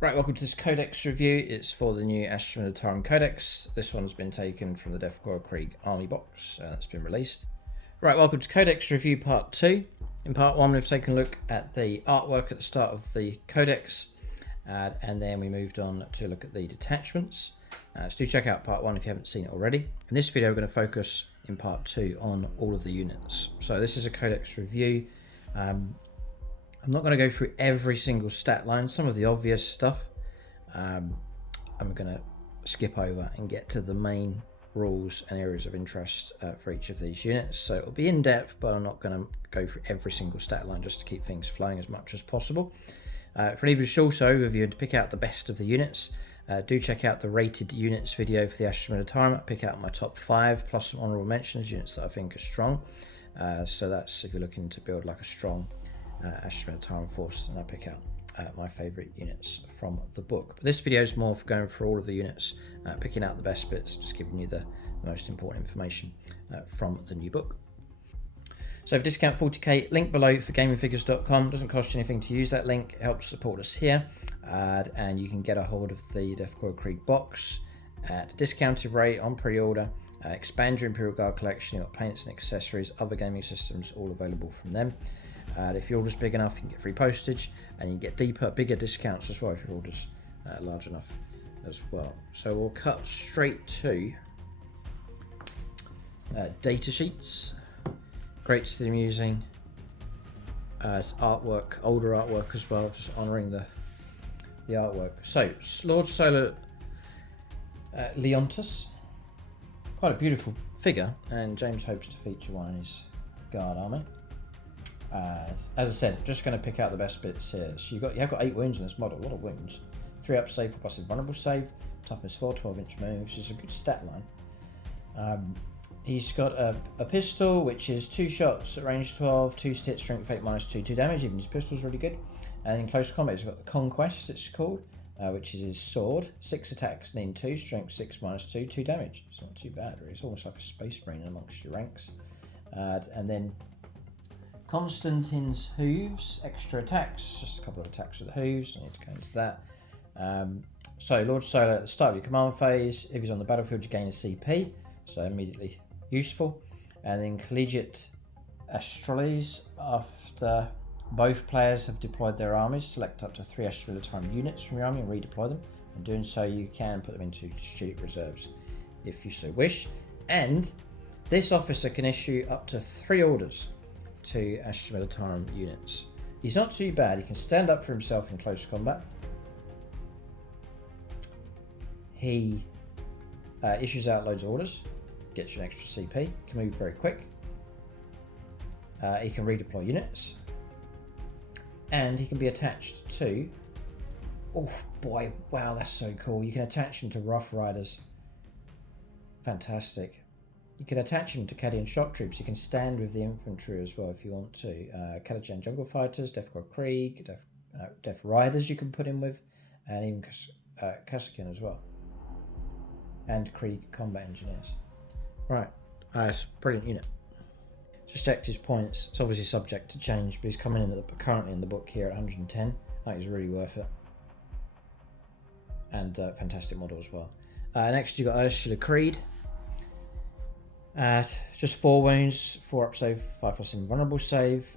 Right, welcome to this Codex review. It's for the new Astra Militarum Codex. This one's been taken from the Korps of Krieg army box that's been released. Right, welcome to Codex review part 2. In part 1 we've taken a look at the artwork at the start of the Codex, and then we moved on to look at the detachments. So do check out part 1 if you haven't seen it already. In this video we're going to focus in part 2 on all of the units. So this is a Codex review. I'm not going to go through every single stat line, some of the obvious stuff. I'm going to skip over and get to the main rules and areas of interest for each of these units. So it'll be in depth, but I'm not going to go through every single stat line just to keep things flowing as much as possible. For an even shorter overview and to pick out the best of the units, do check out the rated units video for the Astra Militarum. I pick out my top 5 plus some honourable mentions, units that I think are strong. So that's if you're looking to build like a strong Astra Militarum force, and I pick out my favourite units from the book. But this video is more for going through all of the units, picking out the best bits, just giving you the most important information from the new book. So for discount 40k, link below for gamingfigures.com. Doesn't cost you anything to use that link. It helps support us here, and you can get a hold of the Korps of Krieg box at a discounted rate on pre-order. Expand your Imperial Guard collection. You've got paints and accessories, other gaming systems, all available from them. If your order's big enough, you can get free postage, and you can get bigger discounts as well if your order's large enough as well. So we'll cut straight to data sheets. Great system using artwork, older artwork as well, just honouring the artwork. So Lord Solar Leontus, quite a beautiful figure, and James hopes to feature one in his guard army. As I said, just going to pick out the best bits here. So you have got 8 wounds in this model, a lot of wounds. 3 up save for plus invulnerable save, toughness 4, 12-inch moves, which is a good stat line. He's got a pistol, which is 2 shots at range 12, 2 hit, strength 8, -2, 2 damage. Even his pistol's really good. And in close combat, he's got the Conquest, it's called, which is his sword. 6 attacks, need 2, strength 6, -2, 2 damage. It's not too bad, really. It's almost like a space marine amongst your ranks. And then Constantine's hooves, extra attacks, just a couple of attacks with the hooves. I need to go into that. So Lord Solar at the start of your command phase, if he's on the battlefield, you gain a CP, so immediately useful. And then Collegiate Astrales, after both players have deployed their armies, select up to 3 Astra Militarum units from your army and redeploy them. In doing so, you can put them into strategic reserves if you so wish. And this officer can issue up to 3 orders to Astra Militarum units. He's not too bad. He can stand up for himself in close combat. He issues out loads of orders, gets you an extra CP, can move very quick. He can redeploy units, and he can be attached to, oh boy, wow, that's so cool. You can attach him to Rough Riders. Fantastic. You can attach him to Cadian shock troops. You can stand with the infantry as well if you want to. Cadian jungle fighters, Korps of Krieg, Def Riders you can put him with, and even Kazar as well. And Krieg combat engineers. Right, it's a brilliant unit. Just checked his points. It's obviously subject to change, but he's coming in currently in the book here at 110. I think he's really worth it. And fantastic model as well. Next you got Ursula Creed. Just 4 wounds, 4 up save, 5 plus invulnerable save.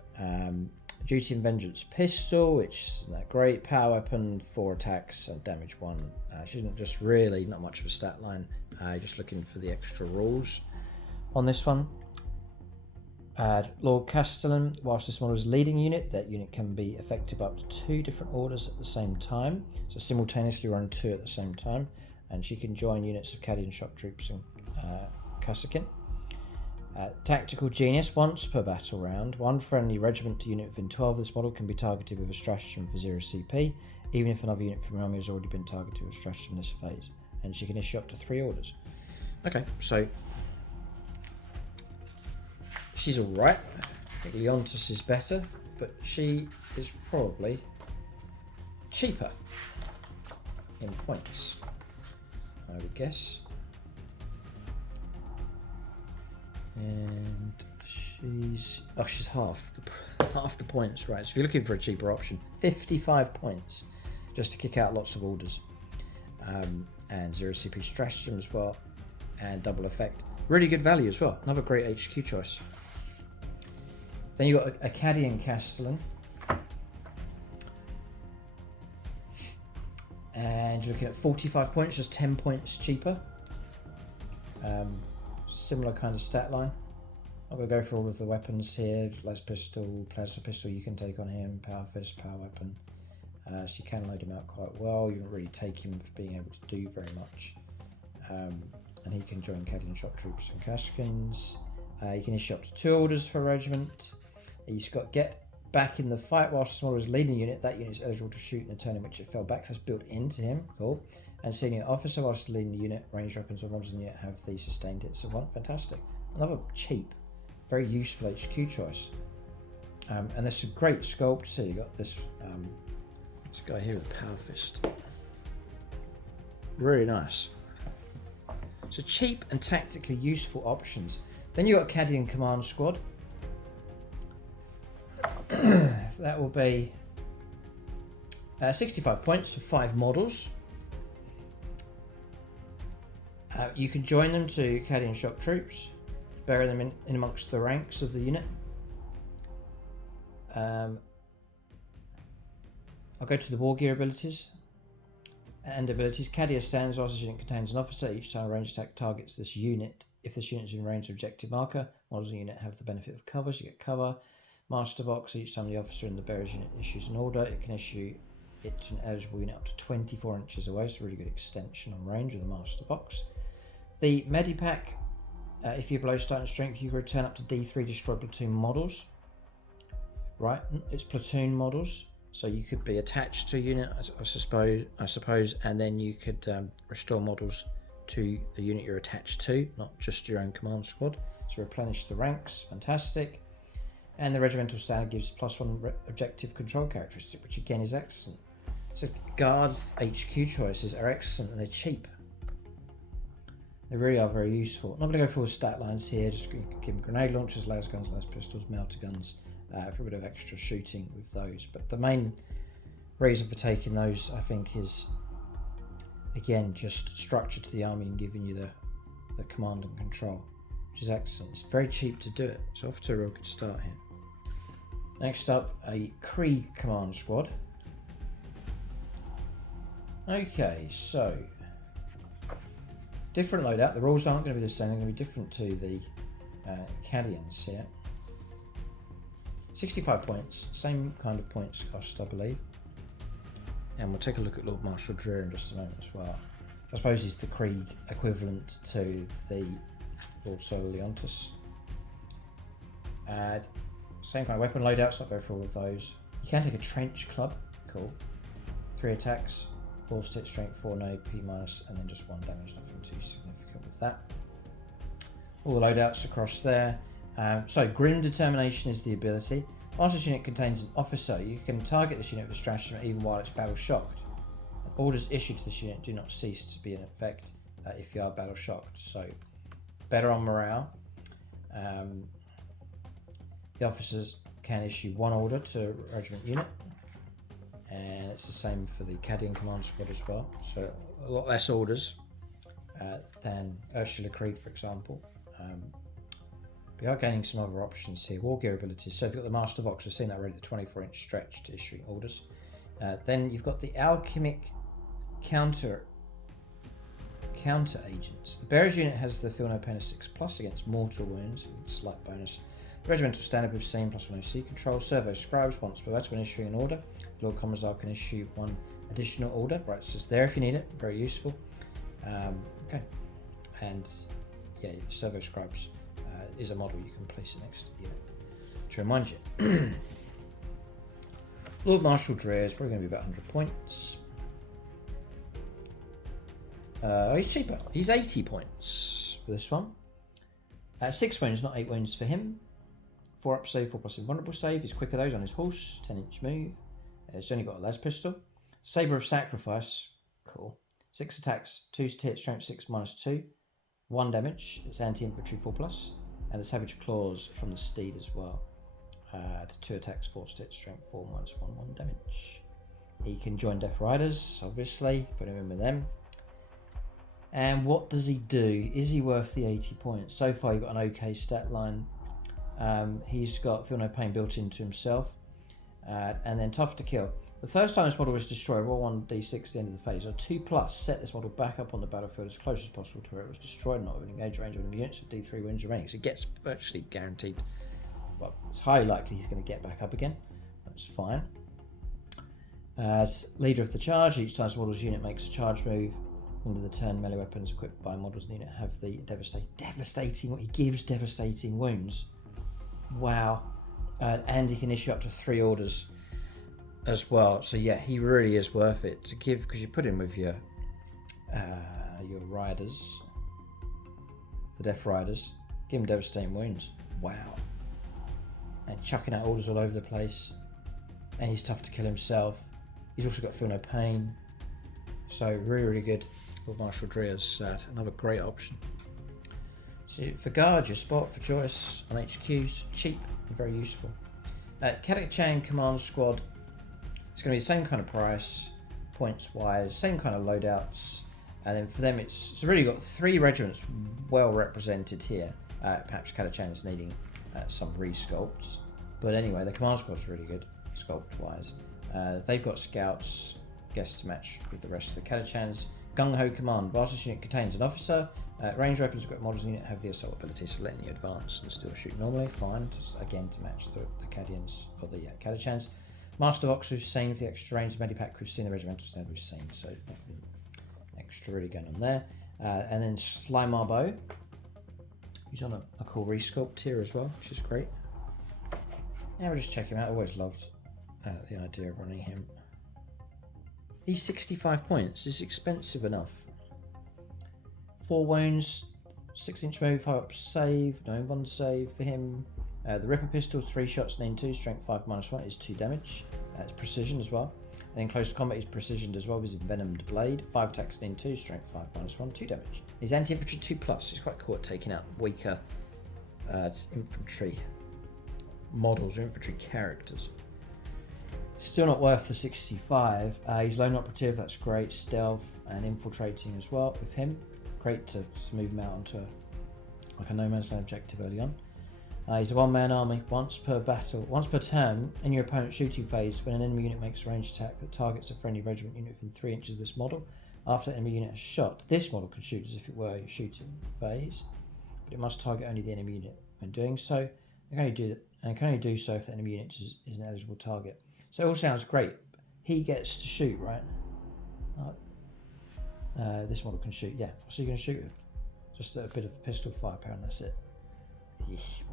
Duty and Vengeance pistol, which isn't that great. Power weapon, 4 attacks and damage 1. She's just really not much of a stat line. Just looking for the extra rules on this one. Lord Castellan, whilst this model is leading unit, that unit can be effective up to 2 different orders at the same time. So simultaneously run 2 at the same time. And she can join units of Cadian shock troops and Kazar. Tactical Genius, once per battle round, 1 friendly regiment to unit within 12 of this model can be targeted with a stratagem for 0 CP, even if another unit from your army has already been targeted with a stratagem this phase. And she can issue up to 3 orders. Okay, so she's alright. I think Leontus is better, but she is probably cheaper in points, I would guess. And she's half the points, right? So if you're looking for a cheaper option, 55 points. just to kick out lots of orders. And 0 CP stratagem as well, and double effect. Really good value as well. Another great HQ choice. Then you got a Cadian Castellan. And you're looking at 45 points, just 10 points cheaper. Similar kind of stat line. I'm going to go for all of the weapons here. Las pistol, plasma pistol you can take on him, power fist, power weapon. So you can load him out quite well. You don't really take him for being able to do very much. And he can join Cadian shock troops and Kaskins. You can issue up to 2 orders for a regiment. He's got get back in the fight whilst smaller is leading unit. That unit is eligible to shoot in the turn in which it fell back. So that's built into him. Cool. And senior officer whilst leading the unit, ranged weapons or models in the unit have the sustained hits of 1. Fantastic. Another cheap, very useful HQ choice. And there's some great sculpt. So you got this guy here with power fist. Really nice. So cheap and tactically useful options. Then you got Cadian Command Squad. That will be 65 points for 5 models. You can join them to Cadian shock troops, bury them in amongst the ranks of the unit. I'll go to the war gear abilities and abilities. Cadia stands whilst this unit contains an officer. Each time a ranged attack targets this unit. If this unit is in range of objective marker, models in the unit have the benefit of cover, so you get cover. Master box, each time the officer in the bearer's unit issues an order, it can issue it to an eligible unit up to 24 inches away, so really good extension on range with the master box. The Medipack, if you're below starting strength, you can return up to D3 destroy platoon models. Right, it's platoon models, so you could be attached to a unit, I suppose, and then you could restore models to the unit you're attached to, not just your own command squad. So replenish the ranks, fantastic. And the regimental standard gives +1 objective control characteristic, which again is excellent. So guards HQ choices are excellent and they're cheap. They really are very useful. I'm not going to go for all the stat lines here, just give them grenade launchers, las guns, las pistols, melter guns, for a bit of extra shooting with those. But the main reason for taking those, I think, is again just structure to the army and giving you the command and control, which is excellent. It's very cheap to do it, so off to a real good start here. Next up, a Krieg command squad. Okay, so different loadout. The rules aren't going to be the same. They're going to be different to the Cadians here. 65 points, same kind of points cost, I believe. And we'll take a look at Lord Marshal Dreer in just a moment as well. I suppose he's the Krieg equivalent to the Lord Solar Leontus. Same kind of weapon loadouts, not go for all of those. You can take a trench club, cool. 3 attacks, 4 stick strength, 4 no, P minus, and then just 1 damage, nothing too significant with that. All the loadouts across there. So Grim Determination is the ability. Once this unit contains an officer, you can target this unit with a stratagem even while it's battle shocked. Orders issued to this unit do not cease to be in effect if you are battle shocked. So better on morale. The officers can issue 1 order to a regiment unit, and it's the same for the Cadian command squad as well. So a lot less orders than Ursula Krieg, for example. We are gaining some other options here. War gear abilities. So if you've got the Master Box, we've seen that already, the 24-inch stretch to issuing orders. Then you've got the Alchemic Counter Agents. The Bearer's unit has the Feel No Pain of 6+ against mortal wounds, with a slight bonus. The regimental standard we've seen, +1 OC control. Servo Scribes, once per battle when issuing an order. Lord Commissar can issue 1 additional order. Right, it's just there if you need it. Very useful. Okay. And yeah, Servo Scribes is a model you can place it next to the unit. To remind you, Lord Dreer is probably going to be about 100 points. He's cheaper. He's 80 points for this one. 6 wounds, not 8 wounds for him. 4 up save, 4 plus invulnerable save. He's quicker those on his horse. 10-inch move. He's only got a las pistol. Sabre of Sacrifice. Cool. 6 attacks, 2 to hit, strength 6 minus 2. 1 damage. It's anti-infantry 4+. And the Savage Claws from the Steed as well. 2 attacks, 4 to hit, strength 4 minus 1, 1 damage. he can join Death Riders, obviously, put him in with them. And what does he do? Is he worth the 80 points? So far, you've got an okay stat line. He's got Feel No Pain built into himself. And then Tough to Kill. The first time this model was destroyed, roll 1d6 at the end of the phase. A 2+, set this model back up on the battlefield as close as possible to where it was destroyed, not within engage range of enemy units with D3 wounds remaining. So it gets virtually guaranteed. Well, it's highly likely he's going to get back up again. That's fine. As leader of the charge, each time this model's unit makes a charge move into the turn, melee weapons equipped by models in the unit have the devastating. What he gives devastating wounds. Wow. And he can issue up to 3 orders as well. So yeah, he really is worth it to give, because you put him with your riders, the Death Riders. Give him devastating wounds. Wow. And chucking out orders all over the place. And he's tough to kill himself. He's also got Feel No Pain. So really, really good. Lord Marshal Dreer's another great option. So for guard, your spot for choice on HQs, cheap and very useful. Cadian Command Squad. It's going to be the same kind of price, points wise, same kind of loadouts, and then for them it's really got 3 regiments well represented here. Perhaps Cadian's needing some resculpts, but anyway, the command squad's really good sculpt wise. They've got scouts, guess to match with the rest of the Cadians. Gung Ho Command. Whilst this unit contains an officer, range weapons equipped models in the unit have the assault ability, so letting you advance and still shoot normally. Fine, just again to match the Cadians or the Cadians. Master Vox with Sane for the extra range. Medipack with Seen, the regimental stand with Sane, so nothing extra really going on there. And then Slimar Bow. He's on a cool resculpt here as well, which is great. Yeah, we'll just check him out. I always loved the idea of running him. He's 65 points. It's expensive enough. 4 wounds, 6-inch move, high up save, no invuln save for him. The Ripper pistol, 3 shots, lean 2, strength 5 -1 is 2 damage. It's precision as well. And in close combat, he's precisioned as well with his envenomed blade. 5 attacks, lean 2, strength 5 -1, 2 damage. He's anti-infantry 2+. He's quite cool at taking out weaker infantry models or infantry characters. Still not worth the 65. He's lone operative, that's great. Stealth and infiltrating as well with him. Great to move him out onto like a no man's land objective early on. He's a one-man army. Once per turn, in your opponent's shooting phase, when an enemy unit makes a ranged attack that targets a friendly regiment unit within 3 inches of this model, after the enemy unit has shot, this model can shoot as if it were your shooting phase, but it must target only the enemy unit when doing so. It can only do so if the enemy unit is an eligible target. So it all sounds great. He gets to shoot, right? This model can shoot. Yeah, what's he going to shoot with? Just a bit of pistol firepower and that's it.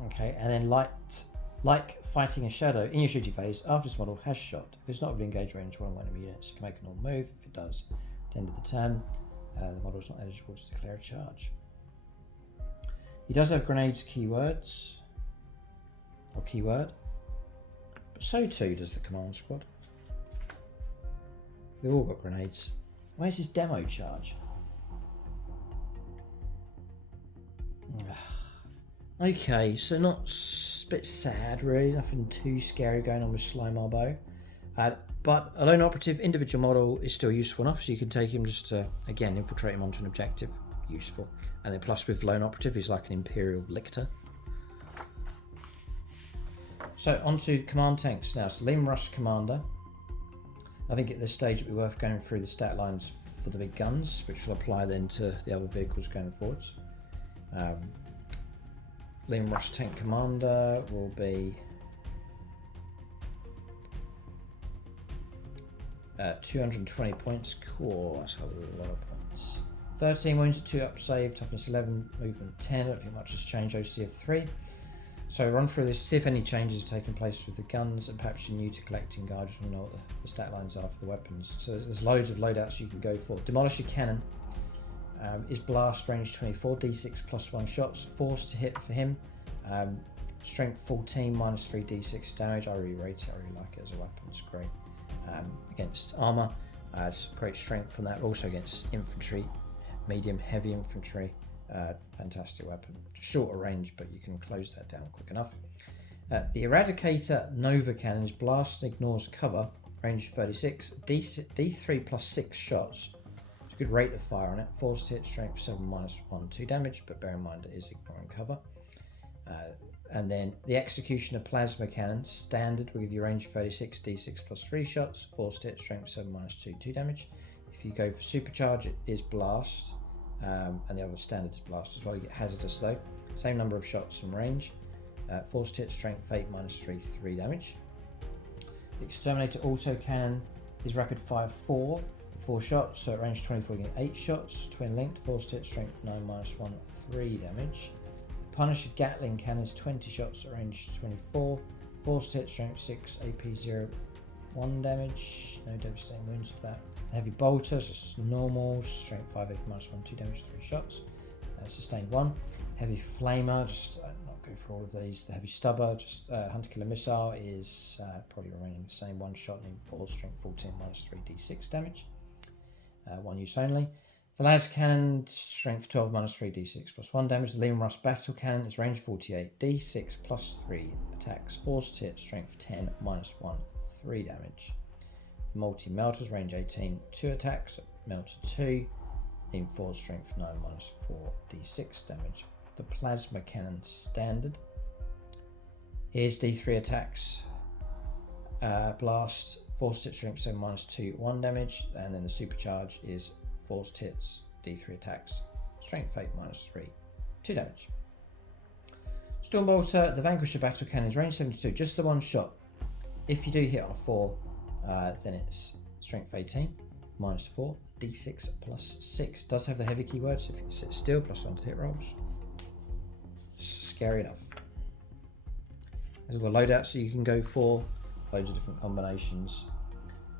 Okay, and then like fighting a shadow in your shooting phase, after this model has shot, if it's not within engage range one enemy units, it can make a normal move. If it does, at the end of the turn, the model is not eligible to declare a charge. He does have grenades keywords, or keyword, but so too does the command squad. They've all got grenades. Where's his demo charge? Okay, so not a bit sad really, nothing too scary going on with Slimar Bow. But a lone operative individual model is still useful enough, so you can take him just to, again, infiltrate him onto an objective. Useful. And then plus with lone operative, he's like an Imperial Lictor. So onto command tanks now. So Liam Russ Commander. I think at this stage it'd be worth going through the stat lines for the big guns, which will apply then to the other vehicles going forwards. Liam Rush Tank Commander will be 220 points. Cool, that's a lot of points. 13 wounds at 2 up save, toughness 11, movement 10. I don't think much has changed, OC of 3. So run through this, see if any changes have taken place with the guns, and perhaps you're new to collecting guide, just want to know what the stat lines are for the weapons. So there's loads of loadouts you can go for. Demolish your cannon. Is blast range 24, d6 +1 shots, force to hit for him. Strength 14, -3 d6 damage. I really rate it, I really like it as a weapon, it's great. Against armour, it's great strength from that. Also against infantry, medium, heavy infantry, fantastic weapon. Shorter range, but you can close that down quick enough. The Eradicator Nova Cannon's blast ignores cover range 36, D3 plus 6 shots. It's a good rate of fire on it. Forced hit, strength 7 minus 1, 2 damage, but bear in mind it is ignoring cover. And then the Executioner Plasma Cannon, standard, will give you range 36, D6 plus 3 shots. Forced hit, strength 7 minus 2, 2 damage. If you go for Supercharge, it is Blast, and the other standard is Blast as well. You get Hazardous though. Same number of shots and range. Forced hit, strength 8 minus 3, 3 damage. The Exterminator Autocannon is rapid fire 4 shots, so at range 24 you get 8 shots. Twin linked, forced hit, strength 9 minus 1, 3 damage. Punisher Gatling Cannon is 20 shots at range 24. Forced hit, strength 6, AP 0, 1 damage. No devastating wounds of that. Heavy Bolter, just normal, strength 5, 8 minus 1, 2 damage, 3 shots. Sustained 1. Heavy Flamer, just not go for all of these. The Heavy Stubber, just Hunter Killer Missile is probably remaining the same. 1 shot and 4, strength 14 minus 3 d6 damage. 1 use only. The Las Cannon, strength 12 minus 3 d6 plus 1 damage. The Liam Russ Battle Cannon is range 48, d6 plus 3 attacks. Forced hit, strength 10 minus 1, 3 damage. The Multi Melters, range 18, 2 attacks. Melter 2, in 4, strength 9 minus 4 d6 damage. The Plasma Cannon standard is d3 attacks. Blast, forced hit, strength 7 minus 2, 1 damage. And then the Supercharge is forced hits, d3 attacks, strength 8 minus 3, 2 damage. Stormbolter, the Vanquisher Battle Cannon is range 72, just the 1 shot. If you do hit on a 4, then it's strength 18, minus 4, d6 plus 6. Does have the heavy keyword, so if you sit still, plus 1 to hit rolls. Scary enough. There's got loadouts so you can go for loads of different combinations.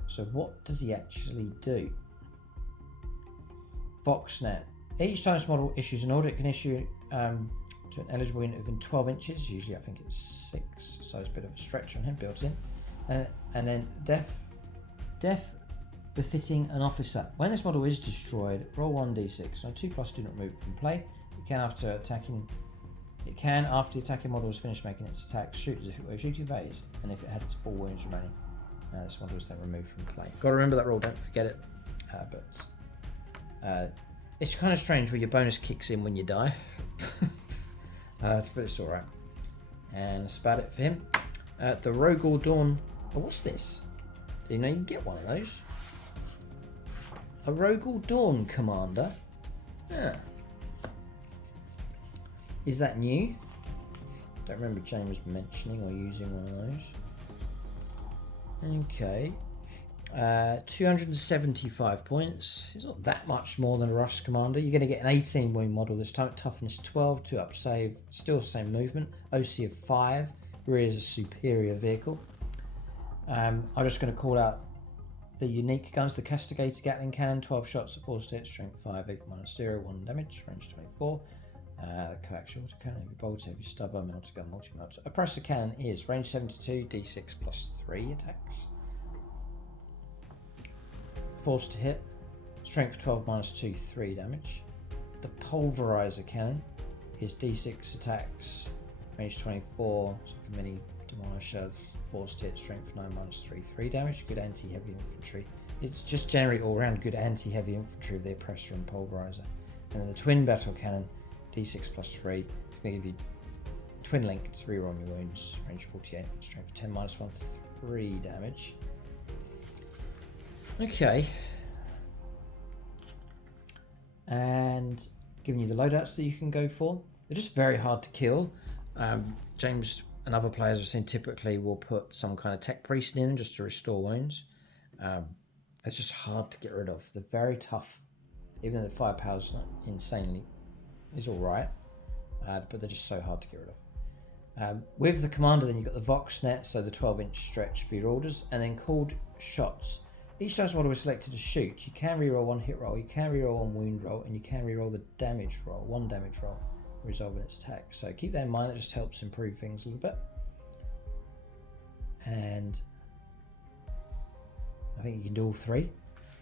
So what does he actually do? Voxnet. Each time this model issues an order, it can issue to an eligible unit within 12 inches. Usually I think it's 6, so it's a bit of a stretch on him built in. And then death befitting an officer. When this model is destroyed, roll 1d6. No 2 plus do not remove from play. It can after the attacking model is finished making its attack, shoot as if it were a shooting phase, and if it had its 4 wounds remaining. This model is then removed from play. Got to remember that rule, don't forget it. It's kind of strange where your bonus kicks in when you die. But it's alright. And that's about it for him. The Rogol Dawn. Oh, what's this? Didn't you know you can get one of those? A Rogol Dawn Commander. Yeah. Is that new? Don't remember James mentioning or using one of those. Okay. 275 points. It's not that much more than a Rush Commander. You're going to get an 18 wound model this time. Toughness 12, 2 up save. Still same movement. OC of 5. Rear is a superior vehicle. I'm just going to call out the unique guns. The Castigator Gatling Cannon, 12 shots at 4 hit, strength 5, 8 minus 0, 1 damage, range 24. The Coaxial Cannon, Heavy Bolt, Heavy Stubber, Melter Gun, Multi-Melter. Oppressor Cannon is range 72, d6 plus 3 attacks. Forced to hit, strength 12 minus 2, 3 damage. The Pulverizer Cannon is d6 attacks, range 24, it's like a mini demolisher. Forced hit, strength 9 minus 3, 3 damage. Good anti-heavy infantry. It's just generally all around good anti-heavy infantry with the Oppressor and Pulverizer. And then the Twin Battle Cannon, d6 plus 3. It's going to give you twin link to reroll your wounds, range 48, strength 10 minus 1, 3 damage. Okay. And giving you the loadouts that you can go for. They're just very hard to kill. James and other players I've seen typically will put some kind of tech priest in just to restore wounds. It's just hard to get rid of. They're very tough. Even though the firepower's not insanely, is alright. But they're just so hard to get rid of. With the commander then you've got the Voxnet, so the 12-inch stretch for your orders, and then called shots. Each time model is selected to shoot, you can reroll 1 hit roll, you can reroll 1 wound roll, and you can reroll the damage roll, 1 damage roll, resolving its attack. So keep that in mind, it just helps improve things a little bit. And I think you can do all 3,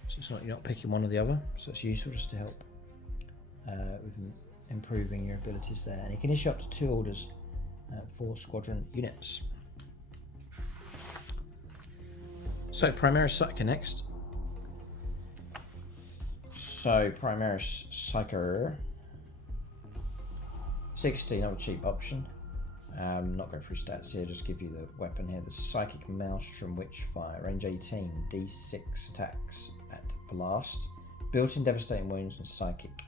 so it's not, you're not picking one or the other, so it's useful just to help with improving your abilities there. And you can issue up to 2 orders for squadron units. So Primaris Psyker next. So Primaris Psyker. 60, not a cheap option. Not going through stats here, just give you the weapon here. The Psychic Maelstrom Witchfire, range 18, D6 attacks at blast. Built-in devastating wounds and psychic.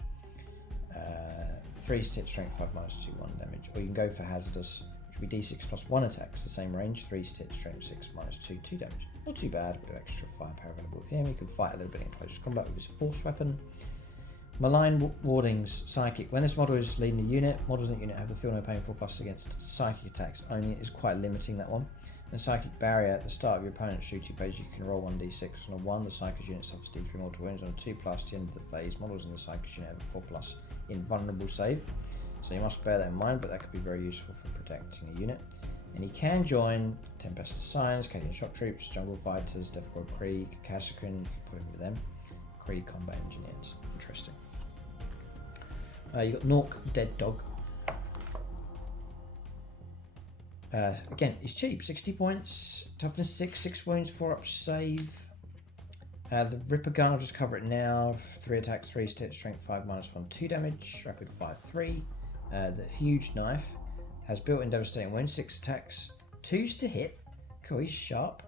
3 hit strength, 5 minus 2, 1 damage. Or you can go for hazardous, which would be D6 plus 1 attacks, the same range, 3 hit strength, 6 minus 2, 2 damage. Not too bad, with extra firepower available with him. He can fight a little bit in close combat with his force weapon. Malign Wardings Psychic. When this model is leading a unit, models in the unit have the Feel No Pain 4+ against psychic attacks only. It is quite limiting, that one. And Psychic Barrier, at the start of your opponent's shooting phase, you can roll 1d6. On a 1, the Psychic unit suffers D3 mortal wounds. On a 2+, at the end of the phase, models in the Psychic unit have a 4+ invulnerable save. So you must bear that in mind, but that could be very useful for protecting a unit. And he can join Tempest Assigns, Cadian Shock Troops, Jungle Fighters, Korps of Krieg, Kazar, you can put him with them. Krieg Combat Engineers. Interesting. You got Nork Dead Dog. Again, he's cheap, 60 points, toughness 6, 6 wounds, 4 up save. The Ripper Gun, I'll just cover it now. 3 attacks, 3 hit strength, 5 minus 1, 2 damage, rapid fire 3. The Huge Knife has built-in devastating wounds, 6 attacks, 2s to hit. Cool, he's sharp.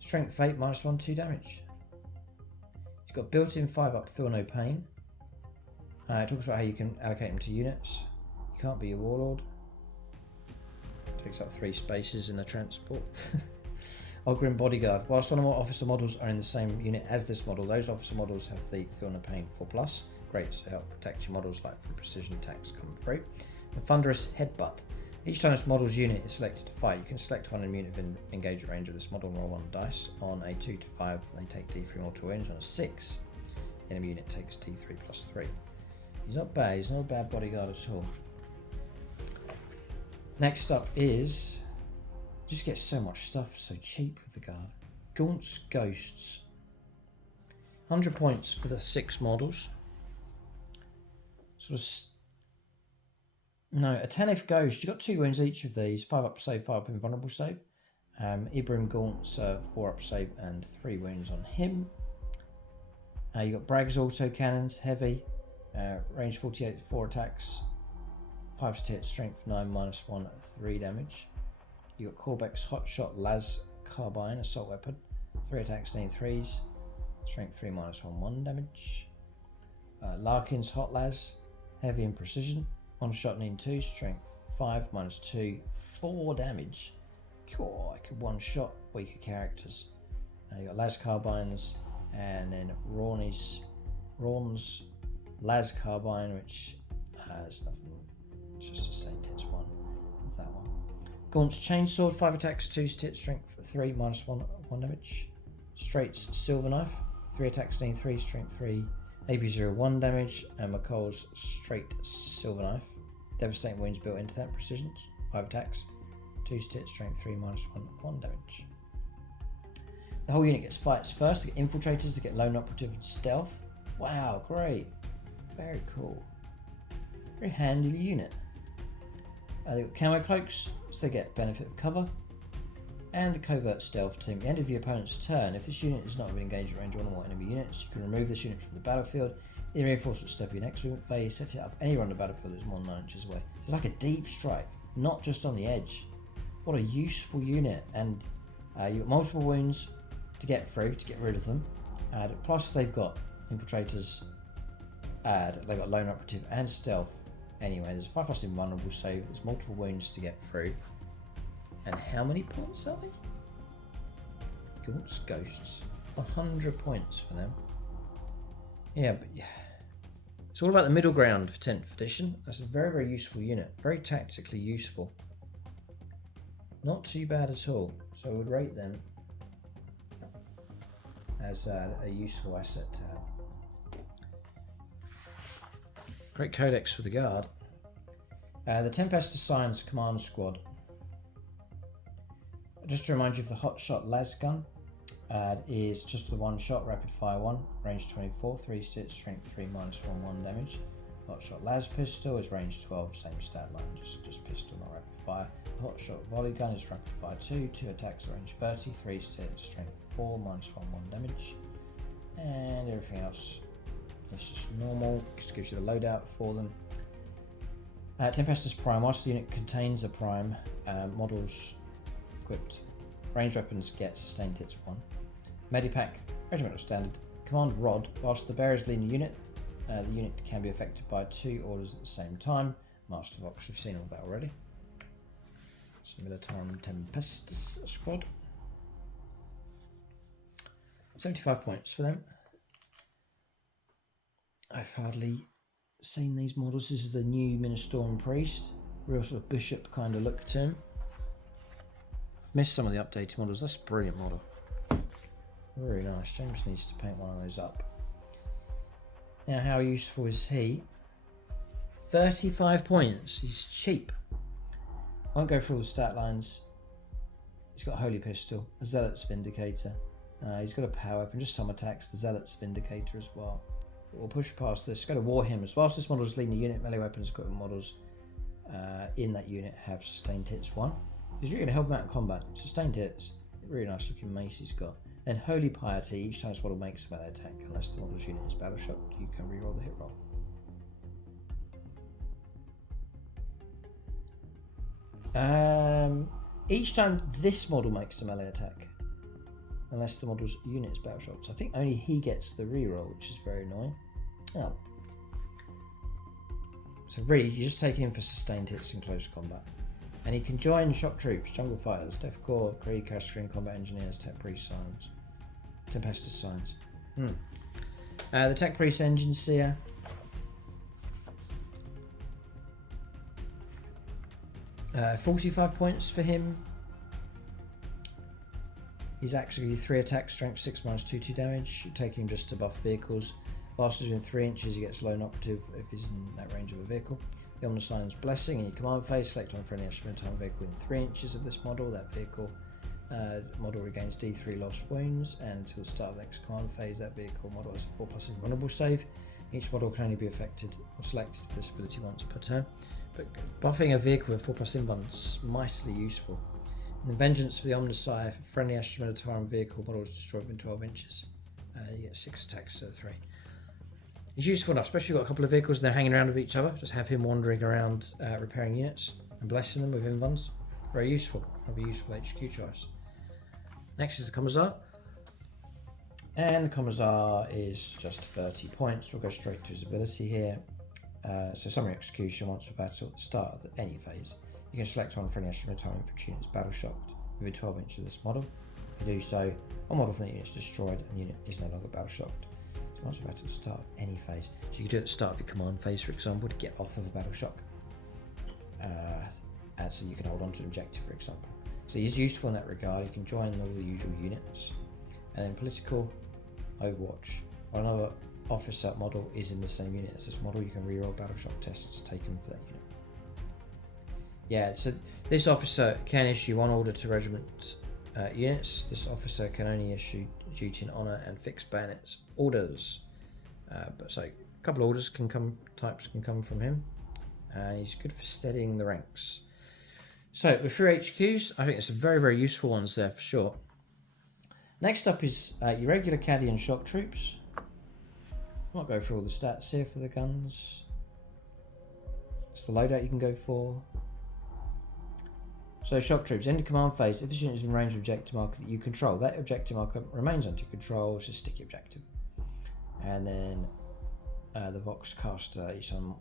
Strength 8, minus 1, 2 damage. He's got built-in 5 up, Feel No Pain. It talks about how you can allocate them to units. You can't be a warlord. Takes up 3 spaces in the transport. Ogrim Bodyguard. Whilst one or more officer models are in the same unit as this model, those officer models have the Feel No Pain 4+. Great to help protect your models like through precision attacks come through. The Thunderous Headbutt. Each time this model's unit is selected to fight, you can select one unit of engagement range of this model and roll 1 dice. On a 2 to 5, they take D3 mortal wounds. On a 6, enemy unit takes D3 plus 3. He's not bad, he's not a bad bodyguard at all. Next up is, just get so much stuff so cheap with the guard. Gaunt's Ghosts. 100 points for the 6 models. Sort of, no, a Tanith Ghost. You've got 2 wounds each of these, 5 up save, 5 up invulnerable save. Ibram Gaunt's 4 up save and 3 wounds on him. You got Bragg's auto cannons, heavy. Range 48, 4 attacks, 5 to hit, strength 9, minus 1, 3 damage. You got Corbeck's Hotshot Las Carbine, assault weapon, 3 attacks, 3s, strength 3, minus 1, 1 damage. Larkin's Hot Las, heavy and precision, 1 shot, 2, strength 5, minus 2, 4 damage. Cool, I could 1 shot weaker characters. You got Las Carbines, and then Rawn's Las Carbine, which has nothing, it's just a sentence one with that one. Gaunt's Chainsword, 5 attacks, 2 hit, strength 3, minus 1, 1 damage. Straight's Silver Knife, 3 attacks, 3, strength 3, AP 1 damage. And McCall's Straight Silver Knife, devastating wounds built into that, precisions, 5 attacks, 2 hit, strength 3, minus 1, 1 damage. The whole unit gets fights first. To get infiltrators, to get lone operative and stealth. Wow, great. Very cool. Very handy unit. They've got camo cloaks, so they get benefit of cover. And the covert stealth team. At the end of your opponent's turn, if this unit is not within engagement range of 1 or more enemy units, you can remove this unit from the battlefield. In reinforcement step of your next movement phase, set it up anywhere on the battlefield that's more than 9 inches away. So it's like a deep strike, not just on the edge. What a useful unit. And you've got multiple wounds to get through, to get rid of them. Plus they've got infiltrators. They've got lone operative and stealth. Anyway, there's a 5+ invulnerable save. There's multiple wounds to get through. And how many points are they? Gaunt's Ghosts. 100 points for them. Yeah, but yeah. It's all about the middle ground for 10th edition. That's a very, very useful unit. Very tactically useful. Not too bad at all. So I would rate them as a useful asset to have. Great codex for the guard. The Tempest Assigns Command Squad. Just to remind you of the Hotshot Las gun. Is just the 1 shot, rapid fire 1, range 24, 3 hit, strength 3, minus 1, 1 damage. Hotshot las pistol is range 12, same stat line, just pistol, not rapid fire. Hotshot volley gun is rapid fire 2, 2 attacks range 30, 3 strength 4, -1 damage. And everything else is just normal, just gives you the loadout for them. Tempestus Prime, whilst the unit contains a Prime, models equipped. Ranged weapons get sustained hits 1. Medipack, regimental standard. Command Rod, whilst the bearers lead a unit, the unit can be affected by 2 orders at the same time. Master Vox, we've seen all that already. So Militarum Tempestus squad. 75 points for them. I've hardly seen these models. This is the new Ministorum Priest. Real sort of bishop kind of look to him. I've missed some of the updated models. That's a brilliant model. Very nice. James needs to paint one of those up. Now, how useful is he? 35 points. He's cheap. I won't go through all the stat lines. He's got a Holy Pistol, a Zealot's Vindicator. He's got a power weapon, just some attacks, the Zealot's Vindicator as well. But we'll push past this. Go to Warhammer. Whilst this model is leading a unit, melee weapons equipment models in that unit have sustained hits 1. He's really going to help him out in combat. Sustained hits. Really nice looking mace he's got. Then Holy Piety, each time this model makes a melee attack, unless the model's unit is battle shocked, you can reroll the hit roll. Each time this model makes a melee attack, unless the model's unit is battle shocked. So I think only he gets the reroll, which is very annoying. Oh. So really, you're just taking him for sustained hits in close combat. And he can join shock troops, jungle fighters, Def Corps, Krieg, Cadian, combat engineers, tech priest signs, Tempestus signs. The tech priest engine seer. Uh, 45 points for him. He's actually 3 attacks, strength 6 -2 damage, taking him just above vehicles. Whilst he's in 3 inches, he gets low inoperative if he's in that range of a vehicle. The Omnis Lion's Blessing in your command phase, select on friendly Astra Militarum vehicle in 3 inches of this model. That vehicle model regains D3 lost wounds, and until the start of the next command phase, that vehicle model has a 4+ invulnerable save. Each model can only be affected or selected for this ability once per turn. But buffing a vehicle with 4+ invuln is mightily useful. And the Vengeance for the Omnisci, for friendly Astra Militarum vehicle model is destroyed within 12 inches. You get 6 attacks, so 3. It's useful enough, especially if you've got a couple of vehicles and they're hanging around with each other. Just have him wandering around repairing units and blessing them with invuns. Very useful. Another useful HQ choice. Next is the Kazar. And the Kazar is just 30 points. We'll go straight to his ability here. So summary execution, once per battle at the start of any phase. You can select one friendly Astra Militarum infantry units battle shocked within 12 inches of this model. If you do so, one model from the unit is destroyed and the unit is no longer battle shocked. So once per battle at the start of any phase. So you can do it at the start of your command phase, for example, to get off of a battle shock. And so you can hold on to an objective, for example. So he's useful in that regard. You can join all the usual units. And then political, Overwatch. Or another officer model is in the same unit as this model, you can reroll battle shock tests taken for that unit. Yeah, so this officer can issue 1 order to regiment units. This officer can only issue duty and honour and fixed bayonets orders. But so a couple of orders types can come from him. He's good for steadying the ranks. So with 3 HQs, I think there's some very, very useful ones there for sure. Next up is your regular Cadian shock troops. I won't go through all the stats here for the guns. It's the loadout you can go for. So shock troops, end of command phase. If this unit is in range of objective marker that you control, that objective marker remains under control, it's a sticky objective. And then the Vox caster, each time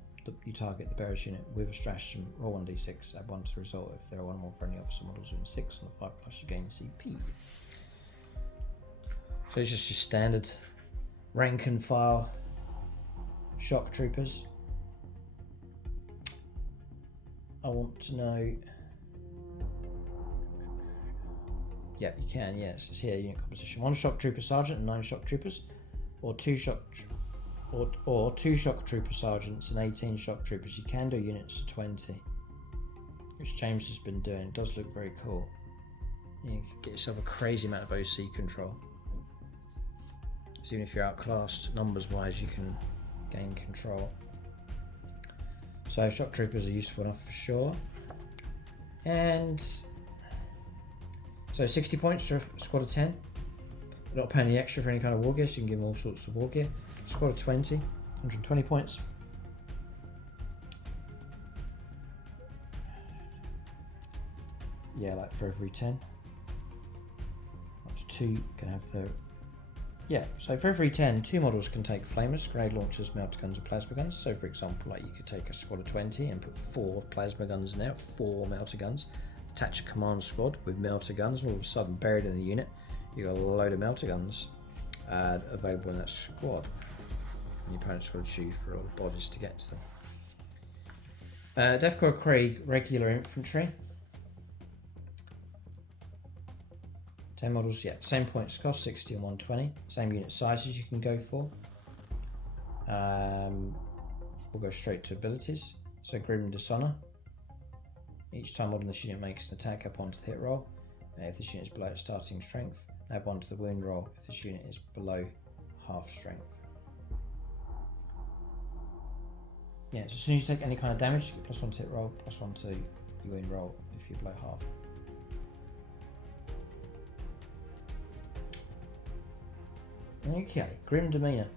you target the bearer's unit with a stratagem, roll 1d6, add 1 to the result. If there are 1 or more friendly officer models within 6, on a 5+, you gain CP. So it's just your standard rank and file shock troopers. I want to know. Yep, you can, yes. It's here, unit composition. 1 shock trooper sergeant and 9 shock troopers, or 2 shock trooper sergeants and 18 shock troopers. You can do units to 20, which James has been doing. It does look very cool. You can get yourself a crazy amount of OC control. So even if you're outclassed numbers wise, you can gain control. So shock troopers are useful enough for sure. And so 60 points for a squad of 10. Not paying any extra for any kind of war gear, so you can give them all sorts of war gear. Squad of 20, 120 points. Yeah, like for every 10. That's 2 can have the... Yeah, so for every 10, 2 models can take flamers, grenade launchers, melter guns, and plasma guns. So for example, like you could take a squad of 20 and put 4 plasma guns in there, 4 melter guns, attach a command squad with melter guns, and all of a sudden buried in the unit, you got a load of melter guns available in that squad. And your opponent's got to choose for all the bodies to get to them. Def Corps of Krieg, regular infantry. 10 models, yeah, same points cost, 60 and 120. Same unit sizes you can go for. We'll go straight to abilities. So Grim Dishonor. Each time model in this unit makes an attack, up onto the hit roll. If this unit is below its starting strength, add 1 to the wound roll if this unit is below half strength. Yeah, so as soon as you take any kind of damage, you get +1 to hit roll, +1 to your wound roll if you're below half. Okay, Grim Demeanor.